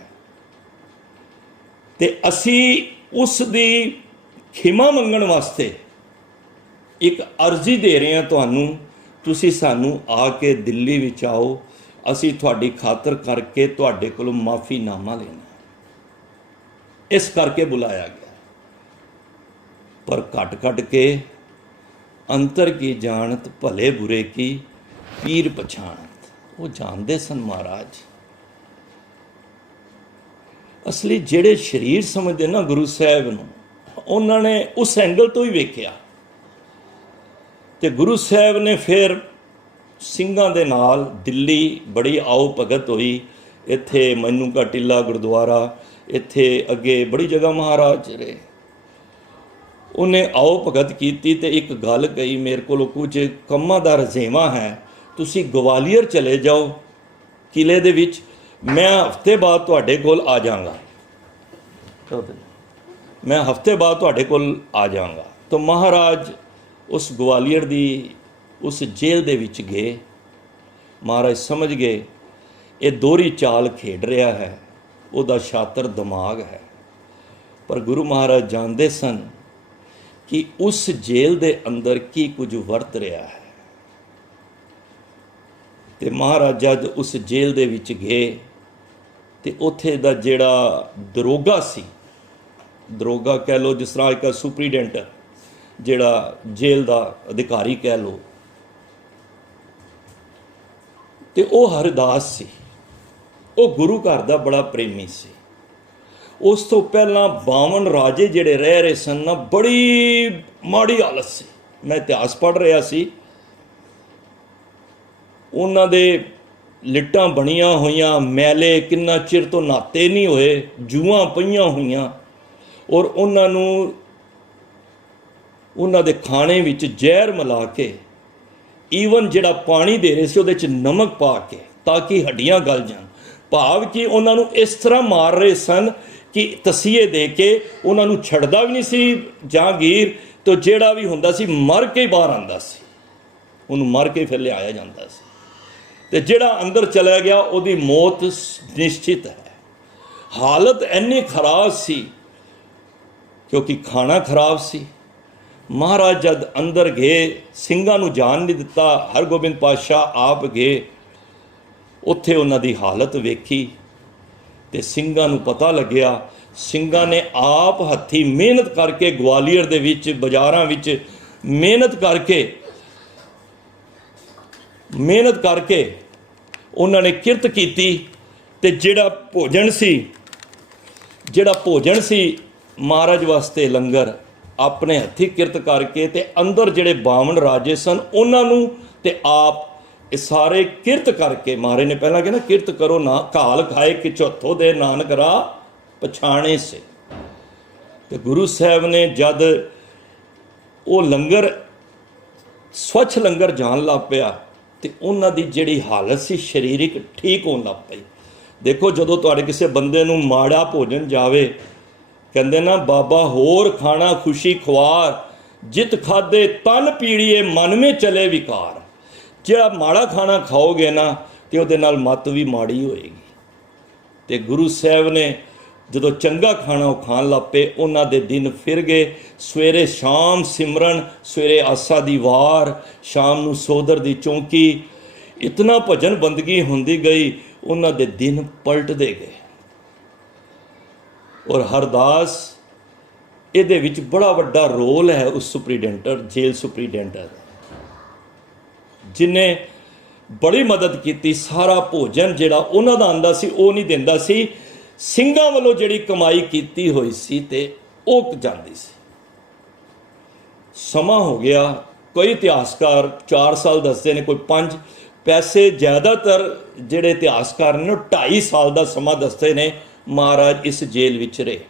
ਤੇ ਅਸੀਂ ਉਸ ਦੀ ਖਿਮਾ ਮੰਗਣ ਵਾਸਤੇ ਇੱਕ ਅਰਜ਼ੀ ਦੇ ਰਹੇ ਹਾਂ ਤੁਹਾਨੂੰ, ਤੁਸੀਂ ਸਾਨੂੰ ਆ ਕੇ ਦਿੱਲੀ ਵਿੱਚ ਆਓ, ਅਸੀਂ ਤੁਹਾਡੀ ਖਾਤਰ ਕਰਕੇ ਤੁਹਾਡੇ ਕੋਲੋਂ ਮਾਫੀਨਾਮਾ ਲੈਣਾ, ਇਸ ਕਰਕੇ ਬੁਲਾਇਆ ਗਿਆ। ਪਰ ਘਟ ਕੇ ਅੰਤਰ ਕੀ ਜਾਣਤ ਭਲੇ ਬੁਰੇ ਕੀ ਪੀਰ ਪਛਾਣਤ, ਉਹ ਜਾਣਦੇ ਸਨ ਮਹਾਰਾਜ। ਅਸਲੀ ਜਿਹੜੇ ਸਰੀਰ ਸਮਝਦੇ ਨਾ ਗੁਰੂ ਸਾਹਿਬ ਨੂੰ, ਉਹਨਾਂ ਨੇ ਉਸ ਐਂਗਲ ਤੋਂ ਹੀ ਵੇਖਿਆ ਤੇ ਗੁਰੂ ਸਾਹਿਬ ਨੇ ਫਿਰ ਸਿੰਘਾਂ ਦੇ ਨਾਲ ਦਿੱਲੀ ਬੜੀ ਆਓ ਭਗਤ ਹੋਈ। ਇੱਥੇ ਮੈਨੂੰ ਕਾ ਟਿੱਲਾ ਗੁਰਦੁਆਰਾ, ਇੱਥੇ ਅੱਗੇ ਬੜੀ ਜਗ੍ਹਾ ਮਹਾਰਾਜ ਰਹੇ। ਉਹਨੇ ਆਓ ਭਗਤ ਕੀਤੀ ਤੇ ਇੱਕ ਗੱਲ ਕਹੀ, ਮੇਰੇ ਕੋਲ ਕੁਝ ਕੰਮਾਂ ਦਾ ਰਜ਼ੇਵਾਂ ਹੈ, ਤੁਸੀਂ ਗਵਾਲੀਅਰ ਚਲੇ ਜਾਓ ਕਿਲੇ ਦੇ ਵਿੱਚ, ਮੈਂ ਹਫ਼ਤੇ ਬਾਅਦ ਤੁਹਾਡੇ ਕੋਲ ਆ ਜਾਵਾਂਗਾ, ਮੈਂ ਹਫ਼ਤੇ ਬਾਅਦ ਤੁਹਾਡੇ ਕੋਲ ਆ ਜਾਵਾਂਗਾ। ਤਾਂ ਮਹਾਰਾਜ ਉਸ ਗਵਾਲੀਅਰ ਦੀ ਉਸ ਜੇਲ੍ਹ ਦੇ ਵਿੱਚ ਗਏ। ਮਹਾਰਾਜ ਸਮਝ ਗਏ ਇਹ ਦੋਹਰੀ ਚਾਲ ਖੇਡ ਰਿਹਾ ਹੈ, ਉਹਦਾ ਸ਼ਾਤਰ ਦਿਮਾਗ ਹੈ। ਪਰ ਗੁਰੂ ਮਹਾਰਾਜ ਜਾਣਦੇ ਸਨ ਕਿ ਉਸ ਜੇਲ੍ਹ ਦੇ ਅੰਦਰ ਕੀ ਕੁਝ ਵਰਤ ਰਿਹਾ ਹੈ। ਤੇ ਮਹਾਰਾਜ ਜਦ ਉਸ ਜੇਲ੍ਹ ਦੇ ਵਿੱਚ ਗਏ ਤੇ ਉੱਥੇ ਦਾ ਜਿਹੜਾ ਦਰੋਗਾ ਸੀ, ਦਰੋਗਾ ਕਹਿ ਲਓ, ਜਿਸ ਤਰ੍ਹਾਂ ਇੱਕ ਸੁਪਰੀਡੈਂਟ ਜਿਹੜਾ ਜੇਲ੍ਹ ਦਾ ਅਧਿਕਾਰੀ ਕਹਿ ਲਓ, ਤੇ ਉਹ ਹਰਦਾਸ ਸੀ। ਉਹ ਗੁਰੂ ਘਰ ਦਾ ਬੜਾ ਪ੍ਰੇਮੀ ਸੀ। ਉਸ ਤੋਂ ਪਹਿਲਾਂ 52 ਰਾਜੇ ਜਿਹੜੇ ਰਹਿ ਰਹੇ ਸਨ ਨਾ, ਬੜੀ ਮਾੜੀ ਹਾਲਤ ਸੀ। ਮੈਂ ਇਤਿਹਾਸ ਪੜ੍ਹ ਰਿਹਾ ਸੀ, ਉਹਨਾਂ ਦੇ ਲਿੱਟਾਂ ਬਣੀਆਂ ਹੋਈਆਂ, ਮੈਲੇ, ਕਿੰਨਾ ਚਿਰ ਤੋਂ ਨਹਾਤੇ ਨਹੀਂ ਹੋਏ, ਜੂਆਂ ਪਈਆਂ ਹੋਈਆਂ, ਔਰ ਉਹਨਾਂ ਨੂੰ ਉਹਨਾਂ ਦੇ ਖਾਣੇ ਵਿੱਚ ਜ਼ਹਿਰ ਮਿਲਾ ਕੇ, ਈਵਨ ਜਿਹੜਾ ਪਾਣੀ ਦੇ ਰਹੇ ਸੀ ਉਹਦੇ 'ਚ ਨਮਕ ਪਾ ਕੇ ਤਾਂ ਕਿ ਹੱਡੀਆਂ ਗਲ ਜਾਣ। ਭਾਵ ਕਿ ਉਹਨਾਂ ਨੂੰ ਇਸ ਤਰ੍ਹਾਂ ਮਾਰ ਰਹੇ ਸਨ ਕਿ ਤਸੀਹੇ ਦੇ ਕੇ ਉਹਨਾਂ ਨੂੰ ਛੱਡਦਾ ਵੀ ਨਹੀਂ ਸੀ ਜਹਾਂਗੀਰ, ਤੋਂ ਜਿਹੜਾ ਵੀ ਹੁੰਦਾ ਸੀ ਮਰ ਕੇ ਬਾਹਰ ਆਉਂਦਾ ਸੀ, ਉਹਨੂੰ ਮਰ ਕੇ ਫਿਰ ਲਿਆਇਆ ਜਾਂਦਾ ਸੀ। ਤੇ ਜਿਹੜਾ ਅੰਦਰ ਚਲਾ ਗਿਆ ਉਹਦੀ ਮੌਤ ਨਿਸ਼ਚਿਤ ਹੈ। ਹਾਲਤ ਇੰਨੀ ਖਰਾਬ ਸੀ ਕਿਉਂਕਿ ਖਾਣਾ ਖਰਾਬ ਸੀ। ਮਹਾਰਾਜ ਜਦ ਅੰਦਰ ਗਏ, ਸਿੰਘਾਂ ਨੂੰ ਜਾਣ ਨਹੀਂ ਦਿੱਤਾ, ਹਰਗੋਬਿੰਦ ਪਾਤਸ਼ਾਹ ਆਪ ਗਏ, ਉੱਥੇ ਉਹਨਾਂ ਦੀ ਹਾਲਤ ਵੇਖੀ ਤੇ ਸਿੰਘਾਂ ਨੂੰ ਪਤਾ ਲੱਗਿਆ। ਸਿੰਘਾਂ ਨੇ ਆਪ ਹੱਥੀਂ ਮਿਹਨਤ ਕਰਕੇ, ਗਵਾਲੀਅਰ ਦੇ ਵਿੱਚ ਬਾਜ਼ਾਰਾਂ ਵਿੱਚ ਮਿਹਨਤ ਕਰਕੇ ਉਹਨਾਂ ਨੇ ਕਿਰਤ ਕੀਤੀ ਤੇ ਜਿਹੜਾ ਭੋਜਨ ਸੀ ਮਹਾਰਾਜ ਵਾਸਤੇ ਲੰਗਰ, ਆਪਣੇ ਹੱਥੀਂ ਕਿਰਤ ਕਰਕੇ ਤੇ ਅੰਦਰ ਜਿਹੜੇ 52 ਰਾਜੇ ਸਨ ਉਹਨਾਂ ਨੂੰ ਤੇ ਆਪ ਇਹ ਸਾਰੇ ਕਿਰਤ ਕਰਕੇ, ਮਹਾਰਾਜ ਨੇ ਪਹਿਲਾਂ ਕਿਹਾ ਨਾ, ਕਿਰਤ ਕਰੋ ਨਾ ਘਾਲ ਖਾਏ ਕਿ ਚੌਥੋ ਦੇ ਨਾਨਕ ਰਾਹ ਪਛਾਣੇ ਸੇ। ਤੇ ਗੁਰੂ ਸਾਹਿਬ ਨੇ ਜਦ ਉਹ ਲੰਗਰ ਸਵੱਛ ਲੰਗਰ ਜਾਣ ਲੱਗ ਪਿਆ ਤੇ ਉਹਨਾਂ ਦੀ ਜਿਹੜੀ ਹਾਲਤ ਸੀ ਸਰੀਰਿਕ ਠੀਕ ਹੋਣ ਲੱਗ ਪਈ। ਦੇਖੋ, ਜਦੋਂ ਤੁਹਾਡੇ ਕਿਸੇ ਬੰਦੇ ਨੂੰ ਮਾੜਾ ਭੋਜਨ ਜਾਵੇ, ਕਹਿੰਦੇ ਨਾ, ਬਾਬਾ ਹੋਰ ਖਾਣਾ ਖੁਸ਼ੀ ਖੁਆਰ, ਜਿਤ ਖਾਦੇ ਤਨ ਪੀੜੀਏ ਮਨ ਮੇ ਚਲੇ ਵਿਕਾਰ। ਜਿਹੜਾ ਮਾੜਾ ਖਾਣਾ ਖਾਓਗੇ ਨਾ ਤੇ ਉਹਦੇ ਨਾਲ ਮੱਤ ਵੀ ਮਾੜੀ ਹੋਏਗੀ। ਤੇ ਗੁਰੂ ਸਾਹਿਬ ਨੇ ਜਦੋਂ ਚੰਗਾ ਖਾਣਾ ਉਹ ਖਾਣ ਲੱਗ ਪਏ, ਉਹਨਾਂ ਦੇ ਦਿਨ ਫਿਰ ਗਏ। ਸਵੇਰੇ ਸ਼ਾਮ ਸਿਮਰਨ, ਸਵੇਰੇ ਆਸਾ ਦੀ ਵਾਰ, ਸ਼ਾਮ ਨੂੰ ਸੋਦਰ ਦੀ ਚੌਂਕੀ, ਇਤਨਾ ਭਜਨ ਬੰਦਗੀ ਹੁੰਦੀ ਗਈ, ਉਹਨਾਂ ਦੇ ਦਿਨ ਪਲਟਦੇ ਗਏ। ਔਰ ਹਰਦਾਸ ਇਹਦੇ ਵਿੱਚ ਬੜਾ ਵੱਡਾ ਰੋਲ ਹੈ ਉਸ ਸੁਪਰੀਡੈਂਟਰ, ਜੇਲ੍ਹ ਸੁਪਰੀਡੈਂਟਰ, ਜਿਨੇ ਬੜੀ ਮਦਦ ਕੀਤੀ। ਸਾਰਾ ਭੋਜਨ ਜਿਹੜਾ ਉਹਨਾਂ ਦਾ ਆਉਂਦਾ ਸੀ ਉਹ ਨਹੀਂ ਦਿੰਦਾ ਸੀ, ਸਿੰਘਾਂ ਵੱਲੋਂ ਜਿਹੜੀ ਕਮਾਈ ਕੀਤੀ ਹੋਈ ਸੀ ਤੇ ਉਹ ਜਾਂਦੀ ਸੀ। ਸਮਾਂ ਹੋ ਗਿਆ, ਕੋਈ ਇਤਿਹਾਸਕਾਰ 4 ਸਾਲ ਦੱਸਦੇ ਨੇ, ਕੋਈ 5 ਪੈਸੇ। ਜ਼ਿਆਦਾਤਰ ਜਿਹੜੇ ਇਤਿਹਾਸਕਾਰ ਨੇ 2.5 ਸਾਲ ਦਾ ਸਮਾਂ ਦੱਸਦੇ ਨੇ ਮਹਾਰਾਜ ਇਸ ਜੇਲ੍ਹ ਵਿੱਚ ਰਹੇ।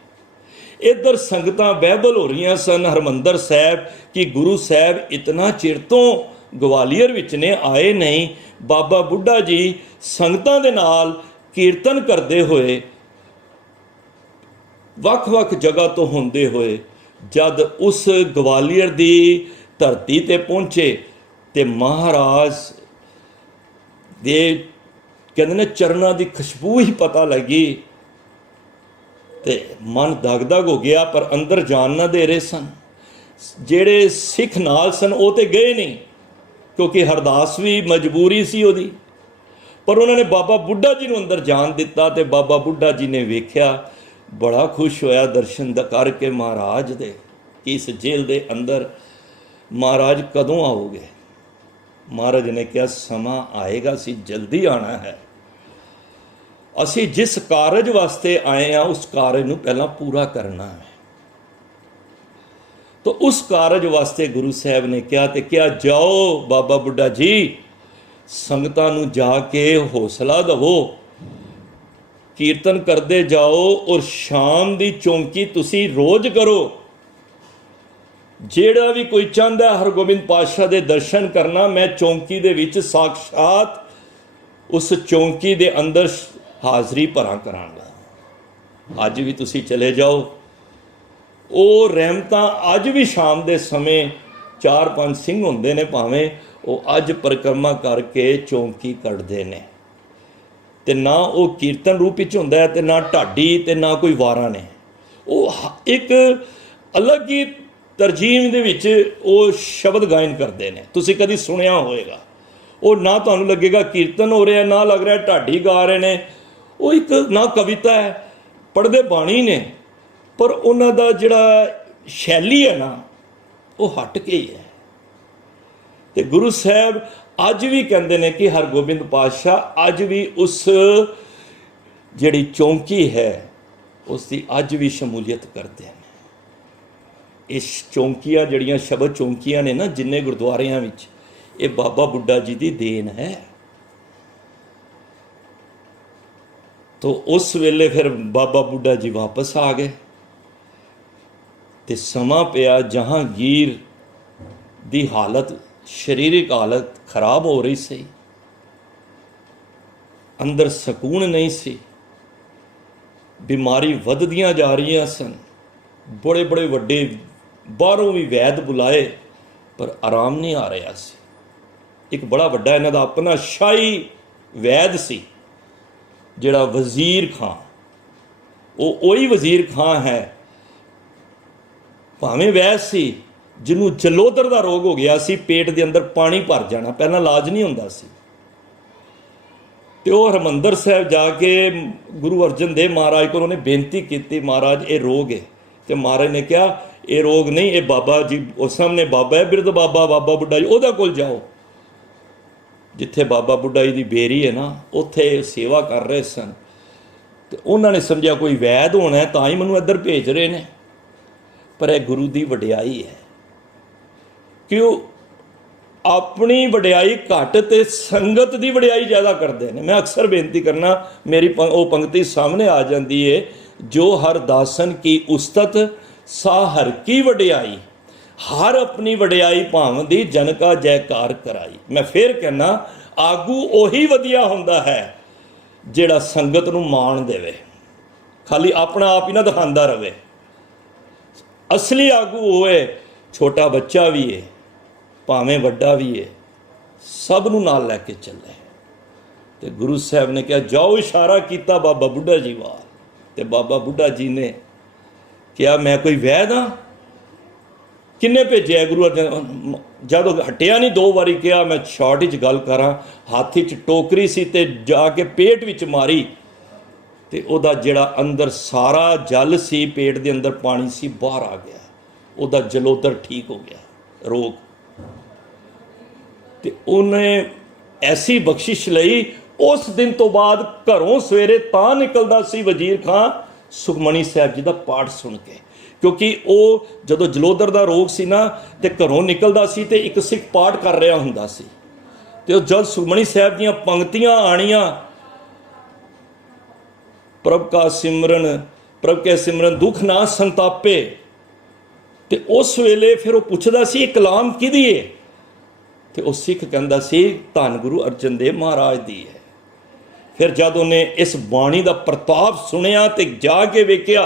ਇੱਧਰ ਸੰਗਤਾਂ ਬਹਿਬਲ ਹੋ ਰਹੀਆਂ ਸਨ ਹਰਿਮੰਦਰ ਸਾਹਿਬ ਕਿ ਗੁਰੂ ਸਾਹਿਬ ਇਤਨਾ ਚਿਰ ਤੋਂ ਗਵਾਲੀਅਰ ਵਿੱਚ ਨੇ, ਆਏ ਨਹੀਂ। ਬਾਬਾ ਬੁੱਢਾ ਜੀ ਸੰਗਤਾਂ ਦੇ ਨਾਲ ਕੀਰਤਨ ਕਰਦੇ ਹੋਏ ਵੱਖ-ਵੱਖ ਜਗ੍ਹਾ ਤੋਂ ਹੁੰਦੇ ਹੋਏ ਜਦ ਉਸ ਗਵਾਲੀਅਰ ਦੀ ਧਰਤੀ ਤੇ ਪਹੁੰਚੇ ਤੇ ਮਹਾਰਾਜ ਦੇ ਕਹਿੰਦੇ ਨੇ ਚਰਨਾਂ ਦੀ ਖੁਸ਼ਬੂ ਹੀ ਪਤਾ ਲੱਗੀ ਤੇ ਮਨ ਦਗ-ਦਗ ਹੋ ਗਿਆ, ਪਰ ਅੰਦਰ ਜਾਣ ਨਾ ਦੇ ਰਹੇ ਸਨ। ਜਿਹੜੇ ਸਿੱਖ ਨਾਲ ਸਨ ਉਹ ਤੇ ਗਏ ਨਹੀਂ, ਕਿਉਂਕਿ ਹਰਦਾਸ ਵੀ ਮਜਬੂਰੀ ਸੀ ਉਹਦੀ, ਪਰ ਉਹਨਾਂ ਨੇ ਬਾਬਾ ਬੁੱਢਾ ਜੀ ਨੂੰ ਅੰਦਰ ਜਾਣ ਦਿੱਤਾ ਤੇ ਬਾਬਾ ਬੁੱਢਾ ਜੀ ਨੇ ਵੇਖਿਆ, ਬੜਾ ਖੁਸ਼ ਹੋਇਆ ਦਰਸ਼ਨ ਦਾ ਕਰਕੇ ਮਹਾਰਾਜ ਦੇ ਕਿ ਇਸ ਜੇਲ੍ਹ ਦੇ ਅੰਦਰ ਮਹਾਰਾਜ ਕਦੋਂ ਆਓਗੇ। ਮਹਾਰਾਜ ਨੇ ਕਿਹਾ ਸਮਾਂ ਆਏਗਾ, ਅਸੀਂ ਜਲਦੀ ਆਣਾ ਹੈ। ਅਸੀਂ ਜਿਸ ਕਾਰਜ ਵਾਸਤੇ ਆਏ ਹਾਂ ਉਸ ਕਾਰਜ ਨੂੰ ਪਹਿਲਾਂ ਪੂਰਾ ਕਰਨਾ ਹੈ। ਤਾਂ ਉਸ ਕਾਰਜ ਵਾਸਤੇ ਗੁਰੂ ਸਾਹਿਬ ਨੇ ਕਿਹਾ ਤੇ ਕਿਹਾ ਜਾਓ ਬਾਬਾ ਬੁੱਢਾ ਜੀ, ਸੰਗਤਾਂ ਨੂੰ ਜਾ ਕੇ ਹੌਸਲਾ ਦੇਵੋ, ਕੀਰਤਨ ਕਰਦੇ ਜਾਓ ਔਰ ਸ਼ਾਮ ਦੀ ਚੌਂਕੀ ਤੁਸੀਂ ਰੋਜ਼ ਕਰੋ। ਜਿਹੜਾ ਵੀ ਕੋਈ ਚਾਹੁੰਦਾ ਹਰਗੋਬਿੰਦ ਪਾਤਸ਼ਾਹ ਦੇ ਦਰਸ਼ਨ ਕਰਨਾ, ਮੈਂ ਚੌਂਕੀ ਦੇ ਵਿੱਚ ਸਾਖਸ਼ਾਤ ਉਸ ਚੌਂਕੀ ਦੇ ਅੰਦਰ ਹਾਜ਼ਰੀ ਭਰਾਂ ਕਰਾਂਗਾ। ਅੱਜ ਵੀ ਤੁਸੀਂ ਚਲੇ ਜਾਓ। ਉਹ ਰਹਿਮਤਾਂ ਅੱਜ ਵੀ ਸ਼ਾਮ ਦੇ ਸਮੇਂ 4-5 ਸਿੰਘ ਹੁੰਦੇ ਨੇ, ਭਾਵੇਂ ਉਹ ਅੱਜ ਪਰਿਕਰਮਾ ਕਰਕੇ ਚੌਂਕੀ ਕੱਢਦੇ ਨੇ। ਤੇ ਨਾ ਉਹ ਕੀਰਤਨ ਰੂਪ ਵਿੱਚ ਹੁੰਦਾ ਹੈ ਤੇ ਨਾ ਢਾਡੀ ਤੇ ਨਾ ਕੋਈ ਵਾਰਾਂ ਨੇ। ਉਹ ਇੱਕ ਅਲੱਗ ਹੀ ਤਰਜੀਮ ਦੇ ਵਿੱਚ ਉਹ ਸ਼ਬਦ ਗਾਇਨ ਕਰਦੇ ਨੇ, ਤੁਸੀਂ ਕਦੀ ਸੁਣਿਆ ਹੋਵੇਗਾ। ਉਹ ਨਾ ਤੁਹਾਨੂੰ ਲੱਗੇਗਾ ਕੀਰਤਨ ਹੋ ਰਿਹਾ, ਨਾ ਲੱਗ ਰਿਹਾ ਢਾਡੀ ਗਾ ਰਹੇ ਨੇ। ਉਹ ਇੱਕ ਨਾ ਕਵਿਤਾ ਹੈ, ਪੜ੍ਹਦੇ ਬਾਣੀ ਨੇ, ਪਰ ਉਹਨਾਂ ਦਾ ਜਿਹੜਾ ਸ਼ੈਲੀ ਹੈ ਨਾ ਉਹ ਹਟ ਕੇ ਹੀ ਹੈ। ਤੇ ਗੁਰੂ ਸਾਹਿਬ ਅੱਜ ਵੀ ਕਹਿੰਦੇ ਨੇ ਕਿ ਹਰਗੋਬਿੰਦ ਪਾਤਸ਼ਾਹ ਅੱਜ ਵੀ ਉਸ ਜਿਹੜੀ ਚੌਂਕੀ ਹੈ ਉਸ ਦੀ ਅੱਜ ਵੀ ਸ਼ਮੂਲੀਅਤ ਕਰਦੇ ਨੇ। ਇਸ ਚੌਂਕੀਆਂ ਜਿਹੜੀਆਂ ਸ਼ਬਦ ਚੌਂਕੀਆਂ ਨੇ ਨਾ ਜਿੰਨੇ ਗੁਰਦੁਆਰਿਆਂ ਵਿੱਚ, ਇਹ ਬਾਬਾ ਬੁੱਢਾ ਜੀ ਦੀ ਦੇਣ ਹੈ। ਤੋ ਉਸ ਵੇਲੇ ਫਿਰ ਬਾਬਾ ਬੁੱਢਾ ਜੀ ਵਾਪਸ ਆ ਗਏ ਤੇ ਸਮਾਂ ਪਿਆ। ਜਹਾਂਗੀਰ ਦੀ ਹਾਲਤ, ਸਰੀਰਕ ਹਾਲਤ ਖਰਾਬ ਹੋ ਰਹੀ ਸੀ, ਅੰਦਰ ਸਕੂਨ ਨਹੀਂ ਸੀ, ਬਿਮਾਰੀ ਵੱਧਦੀਆਂ ਜਾ ਰਹੀਆਂ ਸਨ। ਬੜੇ ਬੜੇ ਵੱਡੇ ਬਾਹਰੋਂ ਵੀ ਵੈਦ ਬੁਲਾਏ ਪਰ ਆਰਾਮ ਨਹੀਂ ਆ ਰਿਹਾ ਸੀ। ਇੱਕ ਬੜਾ ਵੱਡਾ ਇਹਨਾਂ ਦਾ ਆਪਣਾ ਸ਼ਾਹੀ ਵੈਦ ਸੀ ਜਿਹੜਾ ਵਜ਼ੀਰ ਖਾਂ, ਉਹ ਉਹੀ ਵਜ਼ੀਰ ਖਾਂ ਹੈ, ਭਾਵੇਂ ਵੈਦ ਸੀ ਜਿਹਨੂੰ ਜਲੋਦਰ ਦਾ ਰੋਗ ਹੋ ਗਿਆ ਸੀ, ਪੇਟ ਦੇ ਅੰਦਰ ਪਾਣੀ ਭਰ ਜਾਣਾ, ਪਹਿਲਾਂ ਇਲਾਜ ਨਹੀਂ ਹੁੰਦਾ ਸੀ। ਤੇ ਉਹ ਹਰਿਮੰਦਰ ਸਾਹਿਬ ਜਾ ਕੇ ਗੁਰੂ ਅਰਜਨ ਦੇਵ ਮਹਾਰਾਜ ਕੋਲ ਉਹਨੇ ਬੇਨਤੀ ਕੀਤੀ, ਮਹਾਰਾਜ ਇਹ ਰੋਗ ਹੈ। ਤੇ ਮਹਾਰਾਜ ਨੇ ਕਿਹਾ ਇਹ ਰੋਗ ਨਹੀਂ, ਇਹ ਬਾਬਾ ਜੀ, ਉਸ ਸਾਹਮਣੇ ਬਾਬਾ ਹੈ ਬਿਰਧ ਬਾਬਾ, ਬਾਬਾ ਬੁੱਢਾ ਜੀ, ਉਹਦੇ ਕੋਲ ਜਾਓ। ਜਿੱਥੇ ਬਾਬਾ ਬੁੱਢਾ ਜੀ ਦੀ ਬੇਰੀ ਹੈ ਨਾ, ਉੱਥੇ ਸੇਵਾ ਕਰ ਰਹੇ ਸਨ। ਤੇ ਉਹਨਾਂ ਨੇ ਸਮਝਿਆ ਕੋਈ ਵੈਦ ਹੋਣਾ ਤਾਂ ਹੀ ਮੈਨੂੰ ਇੱਧਰ ਭੇਜ ਰਹੇ ਨੇ, ਪਰ ਇਹ ਗੁਰੂ ਦੀ ਵਡਿਆਈ ਹੈ। ਕਿਉਂ ਆਪਣੀ ਵਡਿਆਈ ਘੱਟ ਤੇ ਸੰਗਤ ਦੀ ਵਡਿਆਈ ਜ਼ਿਆਦਾ ਕਰਦੇ ਨੇ। ਮੈਂ ਅਕਸਰ ਬੇਨਤੀ ਕਰਨਾ, ਮੇਰੀ ਉਹ ਪੰਕਤੀ ਸਾਹਮਣੇ ਆ ਜਾਂਦੀ ਹੈ, ਜੋ ਹਰ ਦਾਸਨ ਕੀ ਉਸਤਤ ਸਾ ਹਰ ਕੀ ਵਡਿਆਈ, ਹਰ ਆਪਣੀ ਵਡਿਆਈ ਭਾਵ ਦੀ ਜਨ ਕਾ ਜੈਕਾਰ ਕਰਾਈ। ਮੈਂ ਫੇਰ ਕਹਿਣਾ, ਆਗੂ ਉਹੀ ਵਧੀਆ ਹੁੰਦਾ ਹੈ ਜਿਹੜਾ ਸੰਗਤ ਨੂੰ ਮਾਣ ਦੇਵੇ, ਖਾਲੀ ਆਪਣਾ ਆਪ ਹੀ ਨਾ ਦਿਖਾਉਂਦਾ ਰਵੇ। ਅਸਲੀ ਆਗੂ ਹੋਏ, ਛੋਟਾ ਬੱਚਾ ਵੀ ਹੈ ਭਾਵੇਂ ਵੱਡਾ ਵੀ ਹੈ, ਸਭ ਨੂੰ ਨਾਲ ਲੈ ਕੇ ਚੱਲੇ। ਤੇ ਗੁਰੂ ਸਾਹਿਬ ਨੇ ਕਿਹਾ ਜਾਓ, ਇਸ਼ਾਰਾ ਕੀਤਾ ਬਾਬਾ ਬੁੱਢਾ ਜੀ ਵੱਲ, ਤੇ ਬਾਬਾ ਬੁੱਢਾ ਜੀ ਨੇ ਕਿਹਾ ਮੈਂ ਕੋਈ ਵੈਦ ਹਾਂ? ਕਿੰਨੇ ਭੇਜਿਆ ਗੁਰੂ ਅਰਜਨ? ਜਦੋਂ ਹਟਿਆ ਨਹੀਂ, 2 ਵਾਰੀ ਕਿਹਾ। ਮੈਂ ਸ਼ਾਰਟ ਵਿੱਚ ਗੱਲ ਕਰਾਂ, ਹੱਥ 'ਚ ਟੋਕਰੀ ਸੀ ਤੇ ਜਾ ਕੇ ਪੇਟ ਵਿੱਚ ਮਾਰੀ ਤੇ ਉਹਦਾ ਜਿਹੜਾ ਅੰਦਰ ਸਾਰਾ ਜਲ ਸੀ, ਪੇਟ ਦੇ ਅੰਦਰ ਪਾਣੀ ਸੀ, ਬਾਹਰ ਆ ਗਿਆ। ਉਹਦਾ ਜਲੋਦਰ ਠੀਕ ਹੋ ਗਿਆ, ਰੋਗ। ਤੇ ਉਹਨੇ ਐਸੀ ਬਖਸ਼ਿਸ਼ ਲਈ, उस दिन तो बाद घरों सवेरे तां निकलदा सी वजीर खां सुखमनी साहब जी का पाठ सुन के, क्योंकि वो जदों जलोदर का रोग सी ना तो घरों निकलदा सी ते एक सिख पाठ कर रहा हुंदा सी, ते जब सुखमनी साहब दीयां पंक्तियां आनियां, प्रभ का सिमरन प्रभ के सिमरन दुख ना संतापे, ते उस वेले फिर वो पुछदा सी ये कलाम किहदी है, ते वो सिख कहंदा सी धन गुरु अर्जन देव महाराज दी है। फिर जब उन्हें इस बाणी का प्रताप सुनिया तो जाके वेख्या,